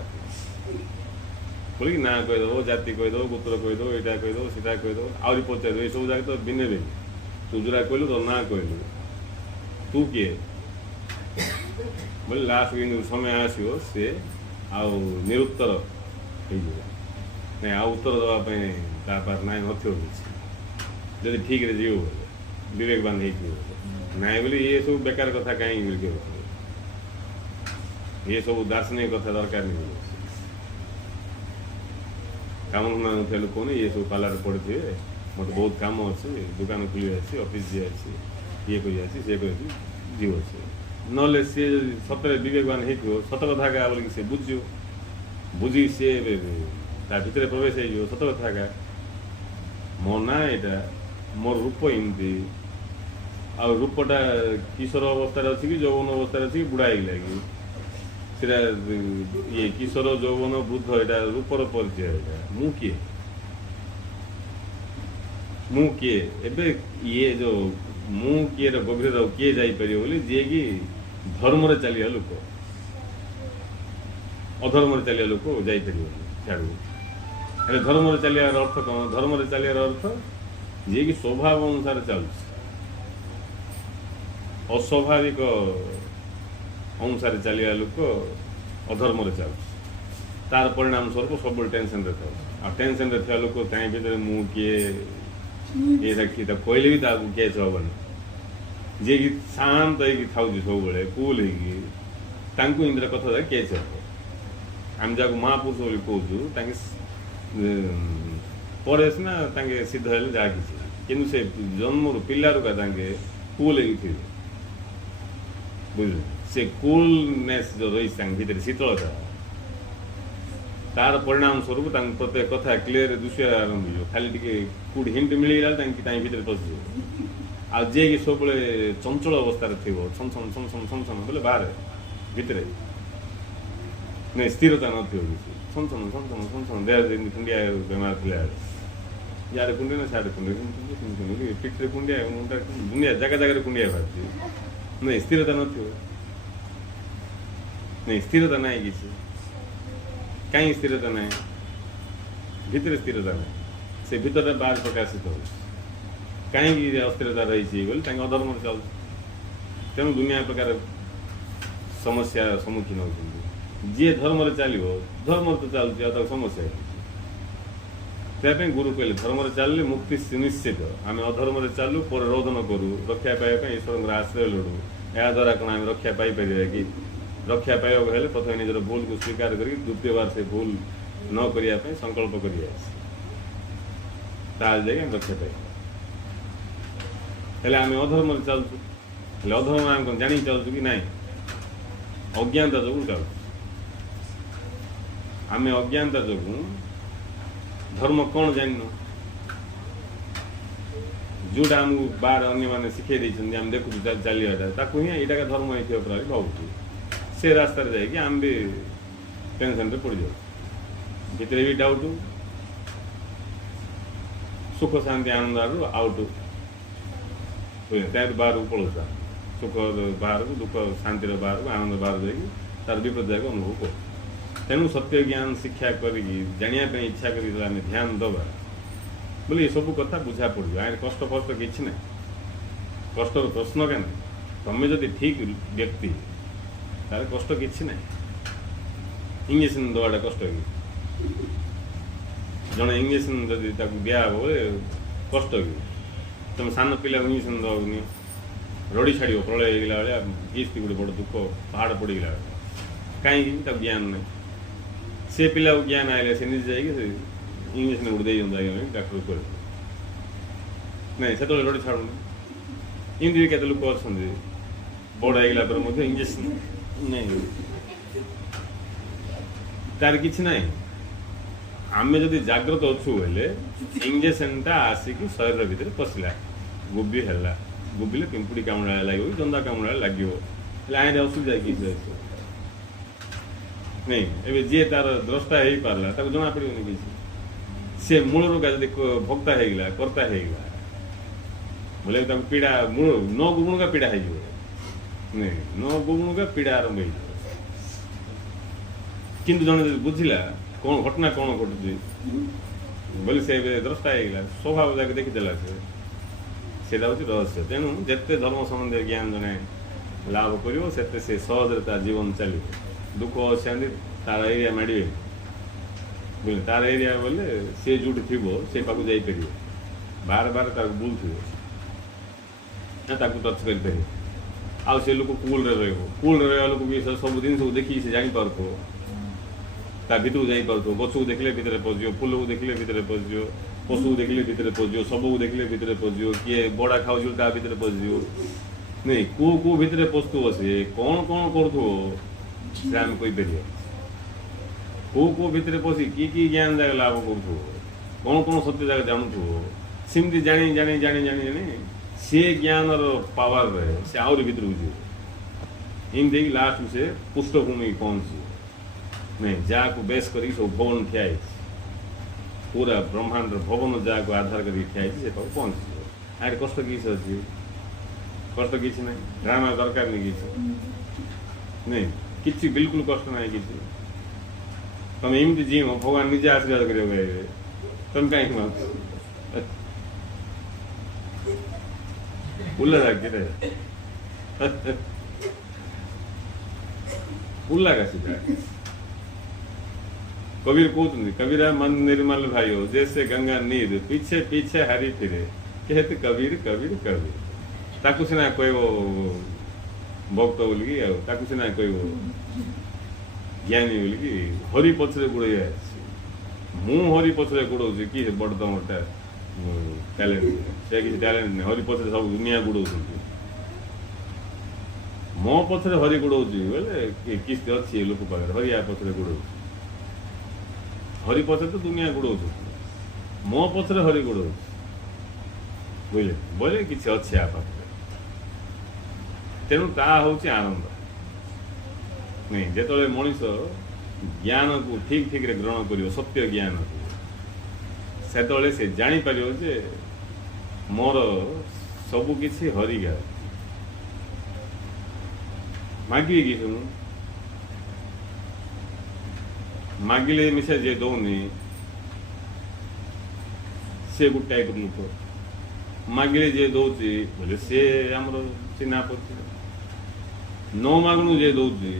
बोल कि ना कहीदेव जाति कहीदेव गोत्र कहीदेव यहाँ कहीदेव सीटा कहीदेव आहरी पचार ये सब जगह तो भिन्न भिन्न तू जोड़ा कहलु तो ना कहलु तू किए बोले लास्ट समय आसो सी आरुत्तर नहीं उत्तर देवाई ना नदी ठीक रे जीव बोले विवेकवान ना बोले ये सब बेकार कथा कहीं ये सब दार्शनिक कथा दरकार नहीं काम धंदा ना लोक ये सब पार्लर पड़े मत बहुत कम अच्छे दुकान खुली अच्छी ऑफिस जी अच्छी ये कर सी कर जीव अच्छे ना सी सतरे विवेकवान हो सत कथा क्या बोल सी बुझ बुझी सी ता भितर प्रवेश हो सत कथा का मो ना यहाँ मोर रूप इमती आ रूपटा किशोर अवस्था अच्छी कि यौवन अवस्था अच्छी कि बुढ़ा लगे सीटा ये किशोर यौवन वृद्ध यहाँ रूपर परिचय यहाँ मु किए एबे ये जो मु किए गभीर किए जापर बोली जी कि धर्म चलिया लोक अधर्म चलिया लोक जापर सियाड़ धर्म चलियार अर्थ कौन धर्म चलियार अर्थ जी कि स्वभाव अनुसार चल अस्वाभाविक अनुसार चलिया लोक अधर्म चल तार परिणाम स्वरूप सब टेंशन रे था टेंशन रे था लोक ताई भीतर मु किए ये रखी तो कहले भी ताकू कैच हेनी जी कि शांत हो सब कूल हो इंद्र कथा कैच हे आम जहाँ महापुरुष बोली कहूँ पड़े सीना सिद्ध है जहाँ कि से जन्म पिलारू का कूल थे बुझे से कूलनेस जो रही भीतर शीतलता तार परिणाम स्वरूप प्रत्येक कथा क्लीयर दुसरा आरंभ हो खाली टे कौट हिंट मिलगला भीतर पशि आ जे कि सब चंचल अवस्था थी छन छन छन छन छन छन बोले बाहर भितर नहीं स्थिरता न किसी छन छन छन छन छन छन देह कुंडिया बेमार थी यार कुंडे ना साढ़े कुंडे पिठे कुंडिया दुनिया जगह जगह कुंडिया बाहर नहीं स्थिरता न नहीं स्थिरता ना किसी कहीं स्थिरता ना भितर स्थिरता ना से भीतर बाहर प्रकाशित हो कहीं अस्थिरता रही बोले अधर्म चल तेणु दुनिया प्रकार समस्या सम्मुखीन होती जी धर्म चलो धर्म तो चलती समस्या गुरु कहले धर्म चलिए मुक्ति सुनिश्चित आम अधर्म चलू पर रोदन करूँ रक्षा पाइबा ईश्वर आश्रय लोड़ू या द्वारा कौन आम रक्षा पाइपर कि रक्षा पाइबा हेल्ले प्रथम निजर भूल को स्वीकार कर द्वितीय बार से भूल न करने संकल्प कर रक्षा पाइबा हेल्ले आम अधर्म चलचु हेल्ले अधर्म आम कौन जाणी चलचु कि ना अज्ञानता जो चलु आम अज्ञानता जो धर्म कौन जान जोटा आमको बाहर अन्य मैंने शिखे देते आम देखु चलिएटा ही यहाँ का धर्म ये भावुँ से रास्तार जाकि आम भी टेंशन रे पड़ जाऊ भितर भी डाउट सुख शांति आनंद आउट त्यार बाहर को पड़ोसा सुख बाहर को दुख शांति बाहर को आनंद बाहर जाकि तार विपद जाक अनुभव कर तेणु सत्य ज्ञान शिक्षा करी जाना इच्छा कर ध्यान दबा बोले ये सब कथा बुझा पड़ो आए कष्ट फष्ट कि ना कष्टर प्रश्न क्या तुम्हें जब ठीक व्यक्ति तार कष्ट कि ना इंजेक्शन दवाटा कष्ट कि जड़े इंजेक्शन जब दिया बोले कष्ट कि तुम सान पिला इंजेक्शन दबनी रड़ी छाड़ प्रलय होगा भाया किस्ती गोटे बड़ दुख पहाड़ पड़गला कहीं ज्ञान ना से पिला ज्ञान आए से निजे जाइए इंजेक्शन गोटे दे दिखाँ डाक्टर कर नहीं से रड़ी छाड़ूनी इमती भी लोक अच्छा बड़ होगा इंजेक्शन नहीं तार कि ना आम जदि जाग्रत अच्छु हेले इंजेक्शन टा आसिक शरीर भितर पशिला गुबी है गुबिले पिंपुड़ी कामुड़ा लगे जंदा कामुड़ा लगे आए असुविधा किसी नहीं ए जी तार द्रष्टा हो पारा जना पड़े किसी सी मूल रोगा जब भोक्ता होगा कर्ता होगा बोले पीड़ा मूल न गुणुका पीड़ा हो नहीं न गुणुका पीड़ा आरंभ हो किंतु जन बुझला कौन घटना कौन घटुची बोले से द्रष्टा होगा स्वभाव जाके देखीदेला से रहस्य तेणु जिते धर्म संबंधी ज्ञान जने लाभ कर से सहजरे जीवन चलो दुख अशांति तार एरिया माड़े बुझे तार एरिया बोले सी जो थी से पाक जापर बार बार बुल थी टच कर आउ से लोक कूल रहा लोक भी सब जिन देखिए से जापर ता भितर जापर गच को देखले भितर पशियो फूल को देखले भितर पशियो पशु को देखले भितर पशियो सब को देखले भितर पशियो किए बड़ा खाऊ ता भितर पशियो नहीं को भितर पशु सी कौन कौन कर आम कहीपर को भितर पशि कि ज्ञान जाक लाभ करू कौन सत्य जाक जानू सेमती जानी जानी जानी जानी जानी सी ज्ञान पावर रहे से आहरी भितर को जीव एमती लास्ट से पृष्ठभूमि पहुंची नहीं जहाँ को बेस कर सब भवन ठिया पूरा ब्रह्मांड भवन जहाँ को आधार कर ठिया से पहुंची आगे कष्ट किसी अच्छी कष्ट किसी ना ड्रामा दरकार नहीं किसी नहीं किसी बिल्कुल कष्ट ना किसी तुम एमती जीव भगवान निजे आशीर्वाद कर तुम कहीं मांग उल्ला उल्ला का सीधा कबीर कहते कबीरा मन निर्मल भाइयों जैसे गंगा नीर पीछे पीछे हरी फिरे कहते कबीर कबीर कबीर ताकू सिना कोई वो भक्त बोलिकी ताकू सिना कोई वो ज्ञानी बोलिकी हरि पछरे गुड़े मु हरि पछरे गुड़ौची कि बड़ तमटा टैलेंट से किसी टैलेंट नहीं हरि पछरे सब दुनिया गुड़ौଛନ୍ତି मो पछरे हरि गुड़ौची बोले किसी अच्छी लोक पाखे हरिया पछरे गुड़ौची हरि पछरे तो दुनिया गुड़ौछ मो पछरे हरि गुड़ौछ बुझे बोले किसी अच्छे आ पाखे तेणु ता हूँ आनंद नहीं जो मनीष ज्ञान को ठीक ठीक रे ग्रहण कर सत्य ज्ञान को से जापर जे मोर सबु किसी हरिगा मागे कि मागिले मिसा जे दौनी से गोटे टाइप लोक मागिले जे दौची बोले सी आमर चिन्हा पड़े न मागणु जे दौची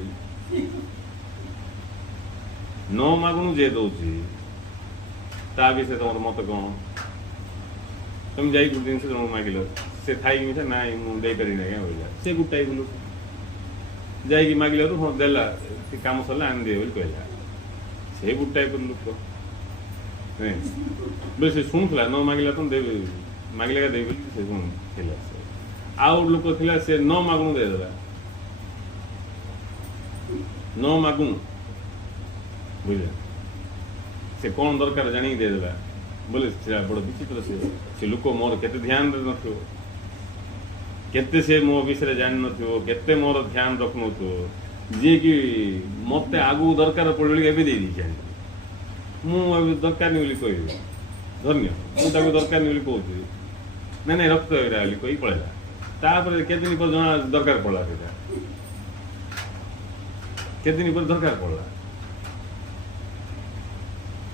न मागणु जे दौची ता विषय तुम मत कौन तुम जा जिन तुम मागिल से थी मिसा ना मुझे पारि ना क्या बोला से गोटे टाइप लोक जा मागिल हाँ देला कम सरला आनी दे कहला से गोटे टाइप लोक बोले से शुणुला न मागिला तो देवी मागिले का देवी से शुणुला आउ लोक थिला से न मागणु देदेला न मागणु बुझे से कौन दरकार जानी देदेला बोले बड़ विचित्र से लोक मोर केते ध्यान दे नथियो केते से मो विषय जान नथियो केते मोर ध्यान रख नथियो जे कि मते आगु दरकार पड़ले एबे दे दी जानी मु एबे दरकार नहीं बोली कहबी धन्य मु ताको दरकार नहीं बोली कहउछी नहीं रक्त एरा बोली कहि पळेला तापर केते दिन पर जना दरकार पड़ला सेटा केते दिन पर दरकार पड़ला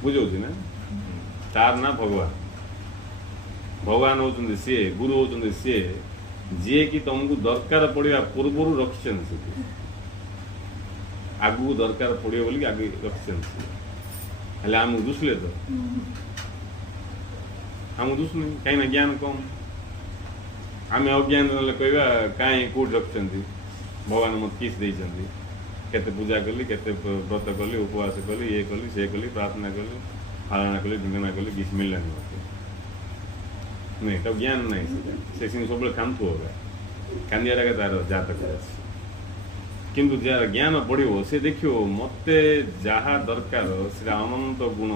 बुझौछि ना तार ना भगवान भगवान होचंदी से गुरु होचंदी से जे कि तुमको दरकार पड़िया पूर्व रखिछन से आगु दरकार पड़ियो बोली आगे रखिछन से हले हम दुसले तो हम दुस नहीं कहीं ज्ञान कम आम अज्ञान कहवा कहीं कौट रखुंट भगवान मत किस देते केते पूजा कली केते व्रत कली उपवास कली ये कली से कली प्रार्थना कली फालना कली ढिंगना कली किस मिललानी मत नहीं तब ज्ञान नहीं से सब कांतु होगा कांदिया का तार जातक किंतु जार ज्ञान पड़ो से देखियो मते जहा दरकार से अनंत गुण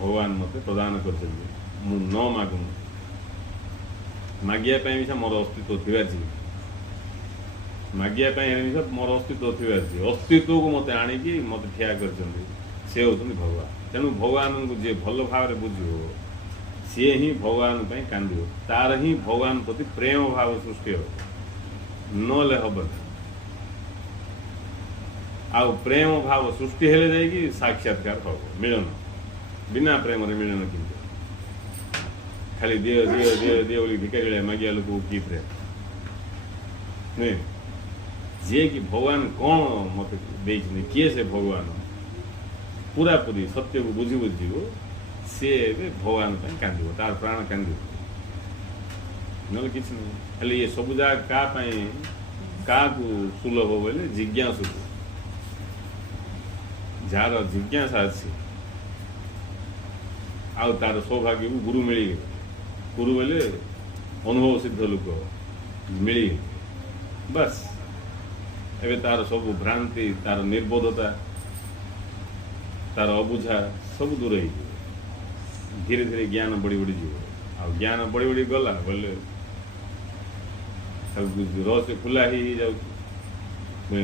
भगवान मते प्रदान कर न मागुन मागिया मिसा मोर अस्तित्व थी मागिया मिसा मोर अस्तित्व थी अस्तित्व को मत आणिकी मत ठिया कर से होती भगवान तेणु भगवान को जी भल भाव बुझो सी ही भगवान कांद तार ही भगवान प्रति प्रेम भाव सृष्टि हो ना हम आ प्रेम भाव सृष्टि हेले जाएगी साक्षात्कार हम मिलन बिना प्रेम मिलन कि खाली दियो दियो दियो दियो बोली भिकारी मागिया लोक कि प्रेम नहीं जे कि भगवान कौन मत किए से भगवान पूरा पूरी सत्य को बुझी बुझी सी भगवान कांद तार प्राण कांद ना कि नहीं ये सब जगह क्या सुलभ बोले जिज्ञासु जार जिज्ञासा अच्छी आउ तार सौभाग्य को गुरु मिल गए गुरु बोले अनुभव सिद्ध लोक मिल बस एवं तार सब भ्रांति तार निर्बोधता तार अबुझा सब दूर हो धीरे धीरे ज्ञान बढ़ी बढ़ी जीव आ ज्ञान बढ़ी बढ़ी गला बोले रहस्य खुला ही जाऊ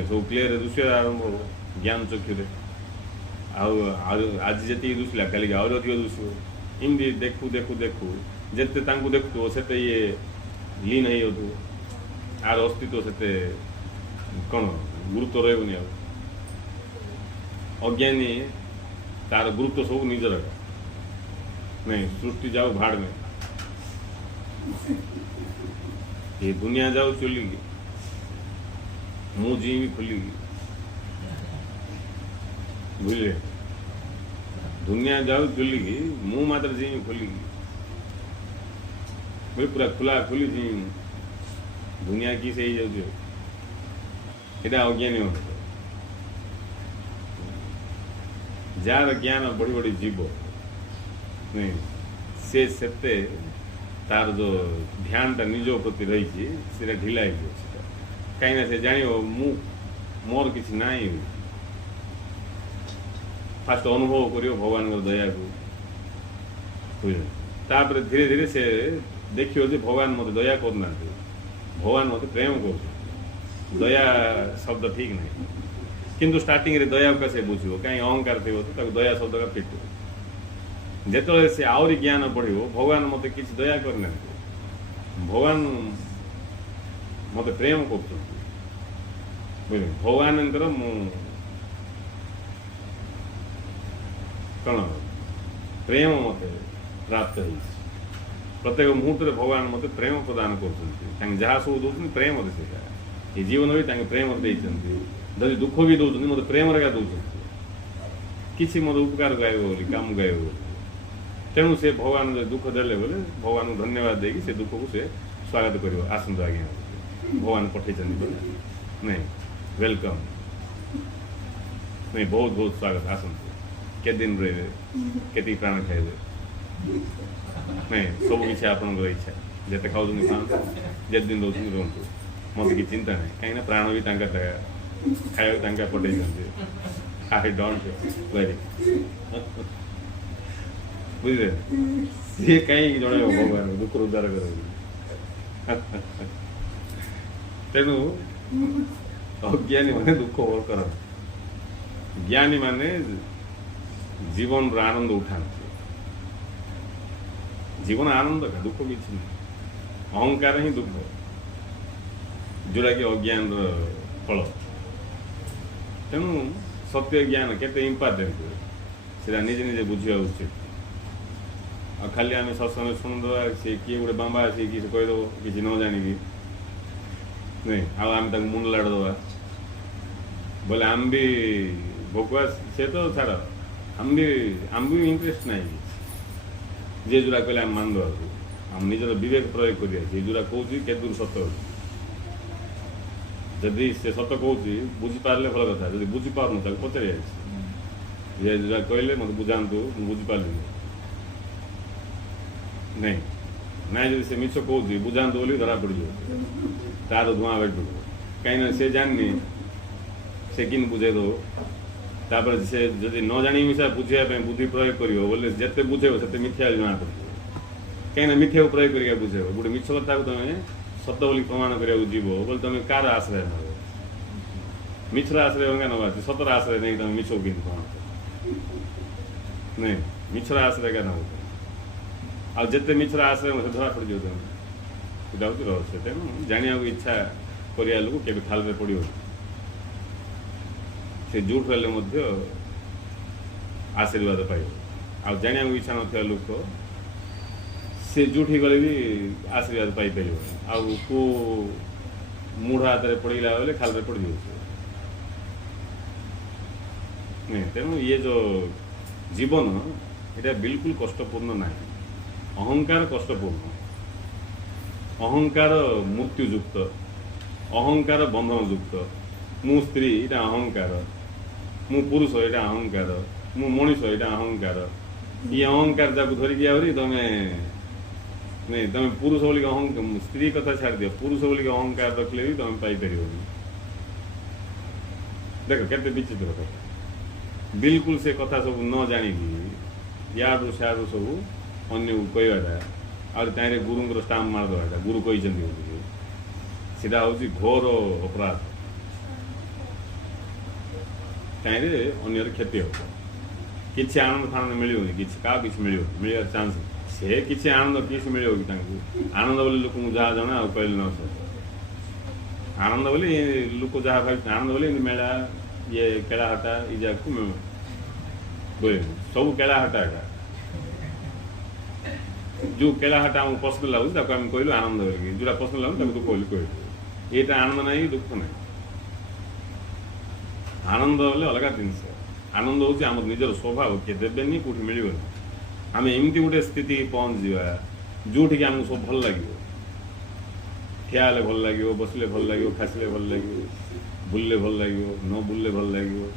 सब क्लीयर दुष्य आरंभ हो ज्ञान चक्षुरे आज जी दुसला कल आज अधिक दुसो इमती देखू देखू देखू जिते देखु से ये लीन हो आर अस्तित्व से कौन गुरुत्व रही अज्ञानी तार गुरुत्व सब निजर नहीं सृष्टि जाओ भाड़ में ये दुनिया जाओ चलेगी मुँह जी भी खुलेगी बुझे दुनिया जाओ चलेगी मुँह मात्र जी भी खुलेगी भाई पूरा खुला खुली जी दुनिया की से ही जाऊ एटा अज्ञानी हो जार ज्ञान बड़ी बड़ी जीव नहीं से तार जो ध्यान टा निज प्रति रही ढिला कहीं से जान मोर किसी ना फास्ट अनुभव करियो भगवान दया को तापर धीरे धीरे से देखियो जे भगवान मत दया करना भगवान मत प्रेम कर दया शब्द ठीक नहीं किंतु स्टार्टिंग रे दया कैसे बुझो कहीं अहंकार थी तो दया शब्द का फिट जो से आहरी ज्ञान बढ़ो भगवान मत किसी दया करना भगवान मत प्रेम कर भगवान कौन प्रेम मत प्राप्त हो प्रत्येक मुहूर्त भगवान मत प्रेम प्रदान कर जहाँ सब दौरान प्रेम से ये जीवन भी प्रेम जब दुख भी दौरान मत प्रेम रे दौरान किसी मत उपकार गाय काम गाय तेणु से भगवान दुख देले बोले भगवान को धन्यवाद देगी से दुख को से स्वागत करियो आसंतु आज्ञा भगवान पठे नहीं वेलकम नहीं बहुत बहुत स्वागत आसंतु के दिन रहे केती प्राण खाइबे नहीं सब किसी आपण इच्छा जिते खाऊ जे दिन रोज रुहतु मत कि चिंता नहीं कहीं प्राण भी खाया पटे आई डोंट वेरी बुझे सी कहीं जन भगवान दुख उद्धार कर तेणु अज्ञानी माने दुख और कर ज्ञानी माने जीवन आनंद उठा जीवन आनंद का दुख किसी नहीं अहंकार ही दुख जोड़ा कि अज्ञान फल तेणु सत्य ज्ञान केते इम्पोर्टेंट से निजे निजे बुझा उचित आ खाली आम सत्संग शुणुदा सी किए गोटे बांबा आसी किसी कहीदेव किसी न जानिकी नहीं आम मुंड लाड़ दवा बोले आम भी भोकुआ से तो छाड़ आम भी इंटरेस्ट ना जे जोड़ा कहले आम मान दवा आम निजर विवेक प्रयोग करिया जोड़ा कौन के दूर सत्य जदि से सत कौच बुझीपारे भल कथा जब बुझीपारनु पचारे ये जो कहले मत बुझातु बुझीपारे नहीं ना जब से मिछ कौच बुझातु बोली धरा पड़ तार धुआं बैठ कहीं से जाननी से किन बुझे दो तापर से जदि न जानी मिसा बुझापी बुद्धि प्रयोग कर बोले जिते बुझेब से मिथ्या जना पड़ कहीं मिथ्या प्रयोग कर बुझेब गोटे मिछ कथा को तुम सत बोली प्रमाण करने जीव बोले तुम कार आश्रय नब मिछर आश्रय क्या नवा सतर आश्रय नहीं तुम मिछ कि नहीं मिछर आश्रय क्या नब आते मिछर आश्रय धरा पड़ जाओ तुम हूँ रहस्य तेणु जाना इच्छा करा लोक के खाल पड़ो से झूठ हेल्ले आशीर्वाद पाइब आ जाना इच्छा ना लोक से झूठी गले भी आशीर्वाद पाइपर आउ को मूढ़ हाथ में पड़ेगा बोले खाल पड़ जाए तेणु ये जो जीवन ये बिल्कुल कष्टपूर्ण ना अहंकार कष्टपूर्ण अहंकार मृत्युयुक्त अहंकार बंधनयुक्त मु स्त्री ये अहंकार मु पुरुष ये अहंकार मु मनीष ये अहंकार ये अहंकार जाक धरिकी आहरी तमें नहीं तुम पुरुष बोल अहंकार स्त्री कथा छाड़ दियो पुरुष बोल अहंकार रखले भी तुम पाइपर देख के विचित्र कथा बिल्कुल से कथा सब न जानिकी याडू सियाडू सब अन्य कहवाटा आउ ताईं गुरुंर स्टाम्प मारदेवाटा गुरु कहते सीटा हूँ घोर अपराध ताईं अन्यर क्षति हो किसी आनंद फानंद मिलूनी किसी क्या किसी मिलवार चान्स से किसी आनंद किसी मिले कि आनंद बोली लोक जहाँ जना आ कहले न आनंद बोली लोक जहाँ भाई आनंद बोली मेला ये केलाहाटा ये जाक बोले सब केलाहाटा जो केलाहाटा आमको पसंद लगुच आम कहलु आनंद बोलिकी जोटा पसंद लगुच दुख बोली कहलु ये आनंद ना दुख ना आनंद बोले अलग जिनस आनंद हूँ आम निजर स्वभाव किए देवेनि कौट मिलनी आम एमती गोटे स्थिति पहुँच जा जो आमको सब भल लगे ठिया भल लगे बसले भल लगे खासिले भल लगे बुलले भल लगे न बुलले भल लगे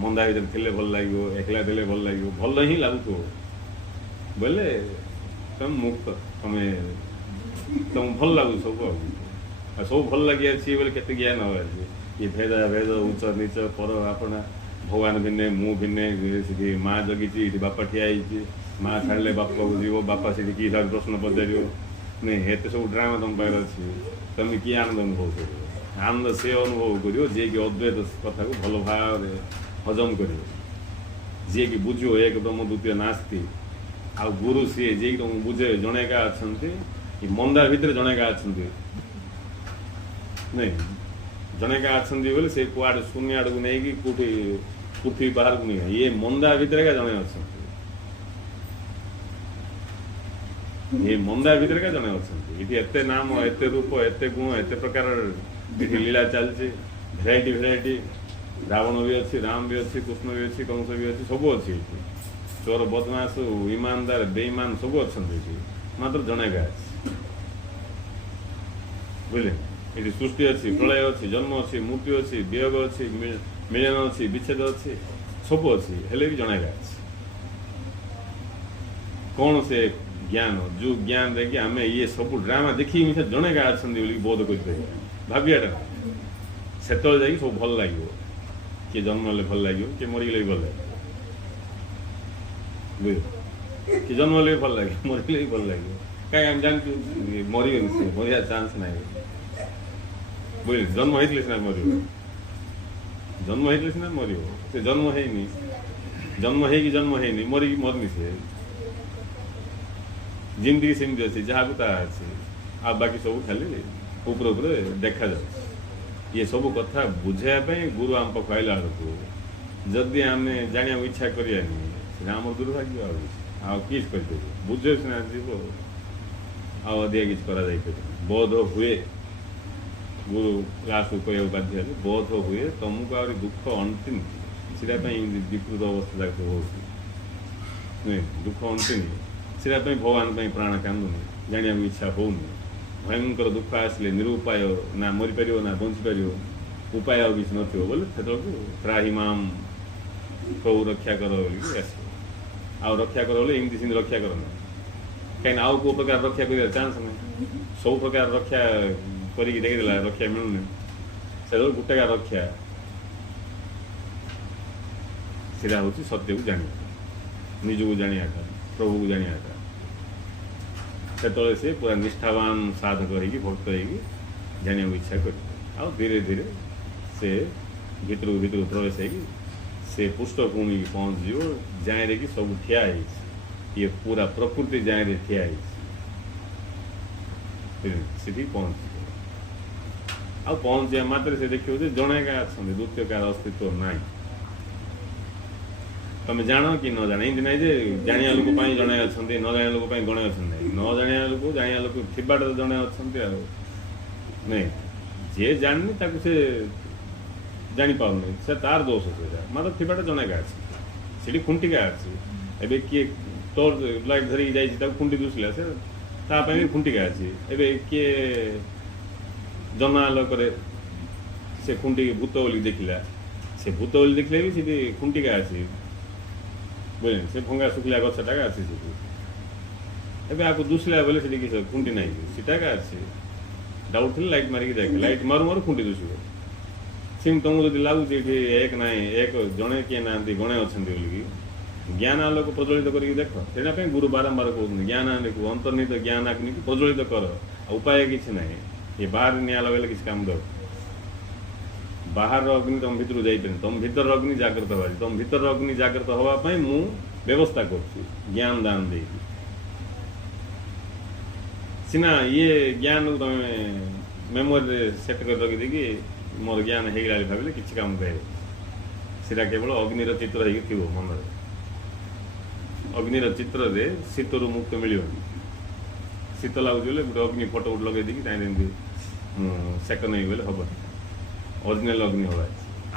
मंदा भर थे भल लगे एकला देले भल लगे भल ही लगुथ बोले तुम मुक्त तुम भल लगु सब सब भल लगे बोले केते ज्ञान हो ये भेद भेद उच्च नीच पर आपना भगवान भिन्ने मु भिन्ने माँ जगी बापा ठिया माँ छाड़े बापा को जीव बापा से कि हिसाब प्रश्न पचार नहीं एत सब ड्रामा तुम पाखे अच्छी तुम किए आनंद अनुभव कर आनंद से अनुभव कर जी कि अद्वैत कथा को भल भाव हजम कर जी कि बुझ एक ब्रह्म द्वितीय नास्ति आ गुरु सी जी कि तुमको बुझे जड़े का अच्छा मंदार भितर जड़े का अच्छा नहीं जड़े का अच्छा बोले से कुआड़ शून्य आड़ को नहीं कि कौटी पृथ्वी बाहर को नहीं ये मंदार भितर का जड़े अच्छा ये मंदार भितर का जड़े अच्छा ये एत नाम एत रूप एत गुण एत प्रकार लीला चलती भेराइटी भेराइटी रावण भी अच्छी राम भी अच्छी कृष्ण भी अच्छी कंस भी अच्छी सब अच्छी चोर बदमाश ईमानदार बेईमान सब अच्छा मात्र जड़े का बुझे ये सृष्टि अच्छी प्रलय अच्छी जन्म अच्छी मृत्यु अच्छी वियोग अच्छी मिलन अच्छी विच्छेद अच्छी सब अच्छी हेले भी जड़े का कौन से ज्ञान जो ज्ञान देखिए आम ये सब ड्रामा देखी मिसे जड़े का अच्छा बोध कर भावियाटा से जा सब भल लगे किए जन्म हेल्ले भल लगे किए मरीगले भी भल लगे बुझे कि जन्म हेल्ले भल लगे मरीगले भी भल लगे कहीं आम जान मरीगन से मरिया चान्स ना बुझे जन्म होती सीना मर जन्म होती सीना मर से जन्म है जन्म है कि जन्म है मरिकी मरनी से जिंदगी सेमती अच्छी जहाँ को अच्छे आ बाकी सब खाली ऊपर ऊपर देखा जाए ये सब कथा बुझाई गुरु आम पाक आइला जदि आम जाना इच्छा करानी आम दुर्भाग्य आ किस कर बुझे सीना जीव आधिक किसी कर बोध हुए गुरु लास्ट को कह बाध्य बोध हुए तुमको आ दुख अंतिम से विकृत अवस्था जाक हो दुख अंतिम से भगवान प्राण कांदुनी जाना इच्छा होनी भयंकर दुख आसले निरुपाय ना मरीपर ना बंचीपर उपाय आ किसी नथो बोले से त्राही माम प्रभु रक्षा कर आस रक्षा कर एमती सेमती रक्षा करना कहीं आउ कौ प्रकार रक्षा कर चान्स ना सब प्रकार रक्षा करके देखीदेला रक्षा मिलूनी से गोटे का रक्षा सीधा हूँ सत्य को जाना निज को जाना प्रभु को जाना से से पूरा निष्ठावान साधक होगी भक्त होगी जाना इच्छा कर धीरे धीरे से भितर भितर प्रवेश होगी से पृष्ठभूमि की पहुँच जीव जाए कि सब ठिया ये पूरा प्रकृति जाए ठिया सीधी पहुँच आ पहुँच जाए मात्र से देखिए जड़े का अच्छा द्वितीय का अस्तित्व ना तुम जान कि न जान एमती ना जाना लोक जड़े अच्छा न जाना लोक गणे अच्छा न जाना लोक जाना लोक थीबाट जड़े अच्छा नहीं जे जाननी से जापार से तार दोष से मतलब थीबाट जड़े का अच्छी खुंटी का अच्छी एवं किए टोर लाइट धरिकी जाइए खुंटी दुसला से भी खुंटी का अच्छी एवं किए जमा लोक से खुंटी भूत बोली देखला से भूत बोली देखले भी सीधी खुंटी का अच्छी बुझे से भंगा शुक्ला गछटा का अच्छी एवं आपको दुसला बोले से किस खुंटी ना सीटा का अच्छी डाउट थी लाइट मारिकी देखे लाइट मारू मारू खुंटी दुसब ସେମିତି ତୁମକୁ ଯଦି ଲାଗୁଛି ଏଠି ଏକ ନାହିଁ ଏକ ଜଣେ କିଏ ନାହାନ୍ତି ଗଣେ ଅଛନ୍ତି ବୋଲିକି ଜ୍ଞାନ ଆଲୋକ ପ୍ରଜ୍ୱଳିତ କରିକି ଦେଖ। ସେଇଟା ପାଇଁ ଗୁରୁ ବାରମ୍ବାର କହୁଛନ୍ତି ଜ୍ଞାନ ଆଲୋକ ଅନ୍ତର୍ନିହିତ ଜ୍ଞାନ ଅଗ୍ନିକୁ ପ୍ରଜ୍ୱଳିତ କର। ଆଉ ଉପାୟ କିଛି ନାହିଁ। ଏ ବାହାରେ ନିଆଁ ଲଗାଇଲେ କିଛି କାମ ଦେବ। ବାହାରର ଅଗ୍ନି ତୁମ ଭିତରକୁ ଯାଇପାରିନି। ତୁମ ଭିତରର ଅଗ୍ନି ଜାଗ୍ରତ ହେବା। ତୁମ ଭିତରର ଅଗ୍ନି ଜାଗ୍ରତ ହେବା ପାଇଁ ମୁଁ ବ୍ୟବସ୍ଥା କରୁଛି ଜ୍ଞାନ ଦାନ ଦେଇକି। ସିନା ଇଏ ଜ୍ଞାନକୁ ତୁମେ ମେମୋରିରେ ସେଟ୍ କରି ରଖିଦେଇକି ମୋର ଜ୍ଞାନ ହେଇଗଲା ଭାବିଲେ କିଛି କାମ ପାଇବ। ସେଇଟା କେବଳ ଅଗ୍ନିର ଚିତ୍ର ହେଇକି ଥିବ ମନରେ। ଅଗ୍ନିର ଚିତ୍ରରେ ଶୀତରୁ ମୁକ୍ତ ମିଳିବନି। ଶୀତ ଲାଗୁଛି ବୋଲେ ଗୋଟେ ଅଗ୍ନି ଫଟୋ ଗୋଟେ ଲଗେଇ ଦେଇକି ତାই ଯେମିତି ସେକ ନେଇ ବୋଲେ ହେବ। ଅରିଜିନାଲ ଅଗ୍ନି ହେବା।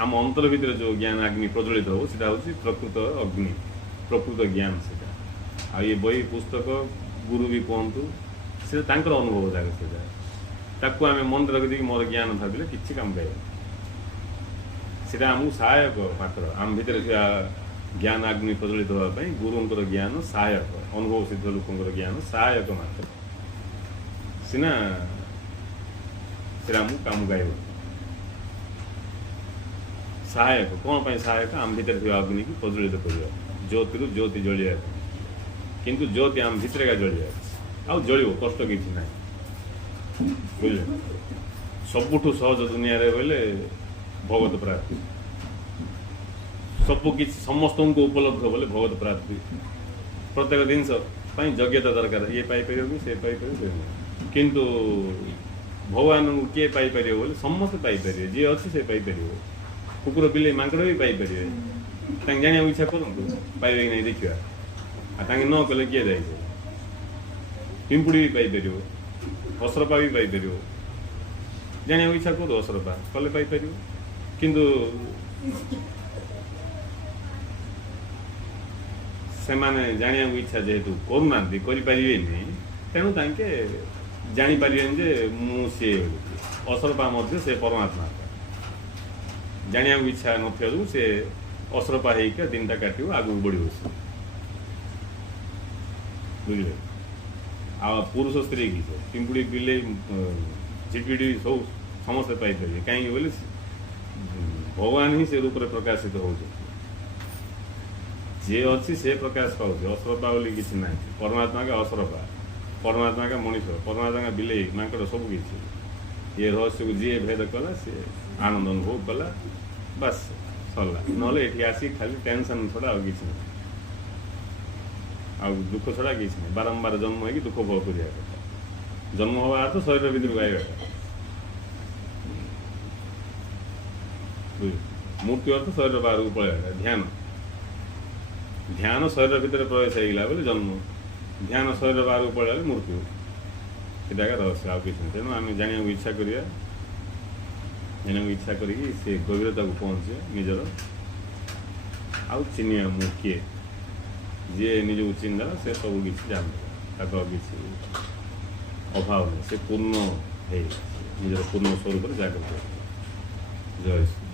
ଆମ ଅନ୍ତର ଭିତରେ ଯେଉଁ ଜ୍ଞାନ ଅଗ୍ନି ପ୍ରଜ୍ୱଳିତ ହେବ ସେଇଟା ହେଉଛି ପ୍ରକୃତ ଅଗ୍ନି, ପ୍ରକୃତ ଜ୍ଞାନ ସେଇଟା। ଆଉ ଏ ବହି ପୁସ୍ତକ ଗୁରୁ ବି କୁହନ୍ତୁ ସେଇଟା ତାଙ୍କର ଅନୁଭବ ଯାକ ସେଇଟା। ତାକୁ ଆମେ ମନରେ ରଖିଦେଇକି ମୋର ଜ୍ଞାନ ଭାବିଲେ କିଛି କାମ ପାଇବନି। ସେଇଟା ଆମକୁ ସହାୟକ ମାତ୍ର। ଆମ ଭିତରେ ଥିବା ଜ୍ଞାନ ଅଗ୍ନି ପ୍ରଜ୍ୱଳିତ ହେବା ପାଇଁ ଗୁରୁଙ୍କର ଜ୍ଞାନ ସହାୟକ, ଅନୁଭବ ସିଦ୍ଧ ଲୋକଙ୍କର ଜ୍ଞାନ ସହାୟକ ମାତ୍ର। ସିନା ସେଇଟା ଆମକୁ କାମ ଗାଇବ। ସହାୟକ କ'ଣ ପାଇଁ ସହାୟକ? ଆମ ଭିତରେ ଥିବା ଅଗ୍ନିକୁ ପ୍ରଜ୍ୱଳିତ କରିବା, ଜ୍ୟୋତିରୁ ଜ୍ୟୋତି ଜଳିବା। କିନ୍ତୁ ଜ୍ୟୋତି ଆମ ଭିତରେ ଏକା ଜଳିବା। ଆଉ ଜଳିବ, କଷ୍ଟ କିଛି ନାହିଁ। ବୁଝିଲେ? ସବୁଠୁ ସହଜ ଦୁନିଆରେ ବୋଇଲେ ଭଗବତ ପ୍ରାପ୍ତି। ସବୁ କିଛି ସମସ୍ତଙ୍କୁ ଉପଲବ୍ଧ ବୋଲେ ଭଗବତ ପ୍ରାପ୍ତି। ପ୍ରତ୍ୟେକ ଜିନିଷ ପାଇଁ ଯୋଗ୍ୟତା ଦରକାର। ଇଏ ପାଇପାରିବ କି ସେ ପାଇପାରିବ। କିନ୍ତୁ ଭଗବାନଙ୍କୁ କିଏ ପାଇପାରିବ ବୋଲେ ସମସ୍ତେ ପାଇପାରିବେ। ଯିଏ ଅଛି ସେ ପାଇପାରିବ। କୁକୁର ବିଲେଇ ମାଙ୍କଡ଼ ବି ପାଇପାରିବେ। ତାଙ୍କୁ ଜାଣିବାକୁ ଇଚ୍ଛା କରନ୍ତୁ, ପାଇବେ କି ନାହିଁ ଦେଖିବା। ଆଉ ତାଙ୍କେ ନ କଲେ କିଏ ଯାଇପାରିବ? ପିମ୍ପୁଡ଼ି ବି ପାଇପାରିବ, ଅସରପା ବି ପାଇପାରିବ। ଜାଣିବାକୁ ଇଚ୍ଛା କରୁ, ଅସରପା କଲେ ପାଇପାରିବ। କିନ୍ତୁ ସେମାନେ ଜାଣିବାକୁ ଇଚ୍ଛା ଯେହେତୁ କରୁନାହାନ୍ତି, କରିପାରିବେନି, ତେଣୁ ତାଙ୍କେ ଜାଣିପାରିବେନି ଯେ ମୁଁ ସିଏ ଅସରପା ମଧ୍ୟ ସେ ପରମାତ୍ମା। ଜାଣିବାକୁ ଇଚ୍ଛା ନଥିବା ଯୋଗୁଁ ସେ ଅସରପା ହେଇକି ଦିନଟା କାଟିବ, ଆଗକୁ ବଢ଼ିବ। ବୁଝିଲେ? ଆଉ ପୁରୁଷ ସ୍ତ୍ରୀ କି ପିମ୍ପୁଡ଼ି ବିଲେଇ ଝିଟିପିଟି ସବୁ ସମସ୍ତେ ପାଇପାରିବେ। କାହିଁକି ବୋଲି ଭଗବାନ ହିଁ ସେ ରୂପରେ ପ୍ରକାଶିତ ହେଉଛନ୍ତି। ଯିଏ ଅଛି ସେ ପ୍ରକାଶ ପାଉଛି। ଅସରପା ବୋଲି କିଛି ନାହିଁ। ପରମାତ୍ମା କା ଅସରପା, ପରମାତ୍ମା କା ମଣିଷ, ପରମାତ୍ମା କା ବିଲେଇ ମାଙ୍କଡ଼ ସବୁ କିଛି। ଏ ରହସ୍ୟକୁ ଯିଏ ଭେଦ କଲା ସିଏ ଆନନ୍ଦ ଅନୁଭବ କଲା, ବାସ୍ ସରିଲା। ନହେଲେ ଏଠି ଆସିକି ଖାଲି ଟେନସନ୍ ଛଡ଼ା ଆଉ କିଛି ନାହିଁ। ଆଉ ଦୁଃଖ ଛଡ଼ା କିଛି ନାହିଁ। ବାରମ୍ବାର ଜନ୍ମ ହେଇକି ଦୁଃଖ ଭୋଗ କରିବା କଥା। ଜନ୍ମ ହେବା ଅର୍ଥ ଶରୀର ଭିତରକୁ ଆଇବା କଥା। ମୃତ୍ୟୁ ଅର୍ଥ ଶରୀର ବାହାରକୁ ପଳେଇବା। ଧ୍ୟାନ ଧ୍ୟାନ ଶରୀର ଭିତରେ ପ୍ରବେଶ ହେଇଗଲା ବୋଲି ଜନ୍ମ। ଧ୍ୟାନ ଶରୀର ବାହାରକୁ ପଳେଇଲା ମୃତ୍ୟୁ। ସେଇଟା ରହସ୍ୟ, ଆଉ କିଛି ନାହିଁ। ତେଣୁ ଆମେ ଜାଣିବାକୁ ଇଚ୍ଛା କରିବା। ଜାଣିବାକୁ ଇଚ୍ଛା କରିକି ସେ ଗଭୀରତାକୁ ପହଞ୍ଚିବା ନିଜର। ଆଉ ଚିହ୍ନିବା ମୁଁ କିଏ। ଯିଏ ନିଜକୁ ଚିହ୍ନିଦେଲା ସେ ସବୁ କିଛି ଜାଣିଦେଲା। ତାକୁ ଆଉ କିଛି ଅଭାବ ନାହିଁ। ସେ ପୂର୍ଣ୍ଣ ହେଇ ନିଜର ପୂର୍ଣ୍ଣ ସ୍ୱରୂପରେ ଜାଗ୍ରତ। ଜୟ ଶ୍ରୀ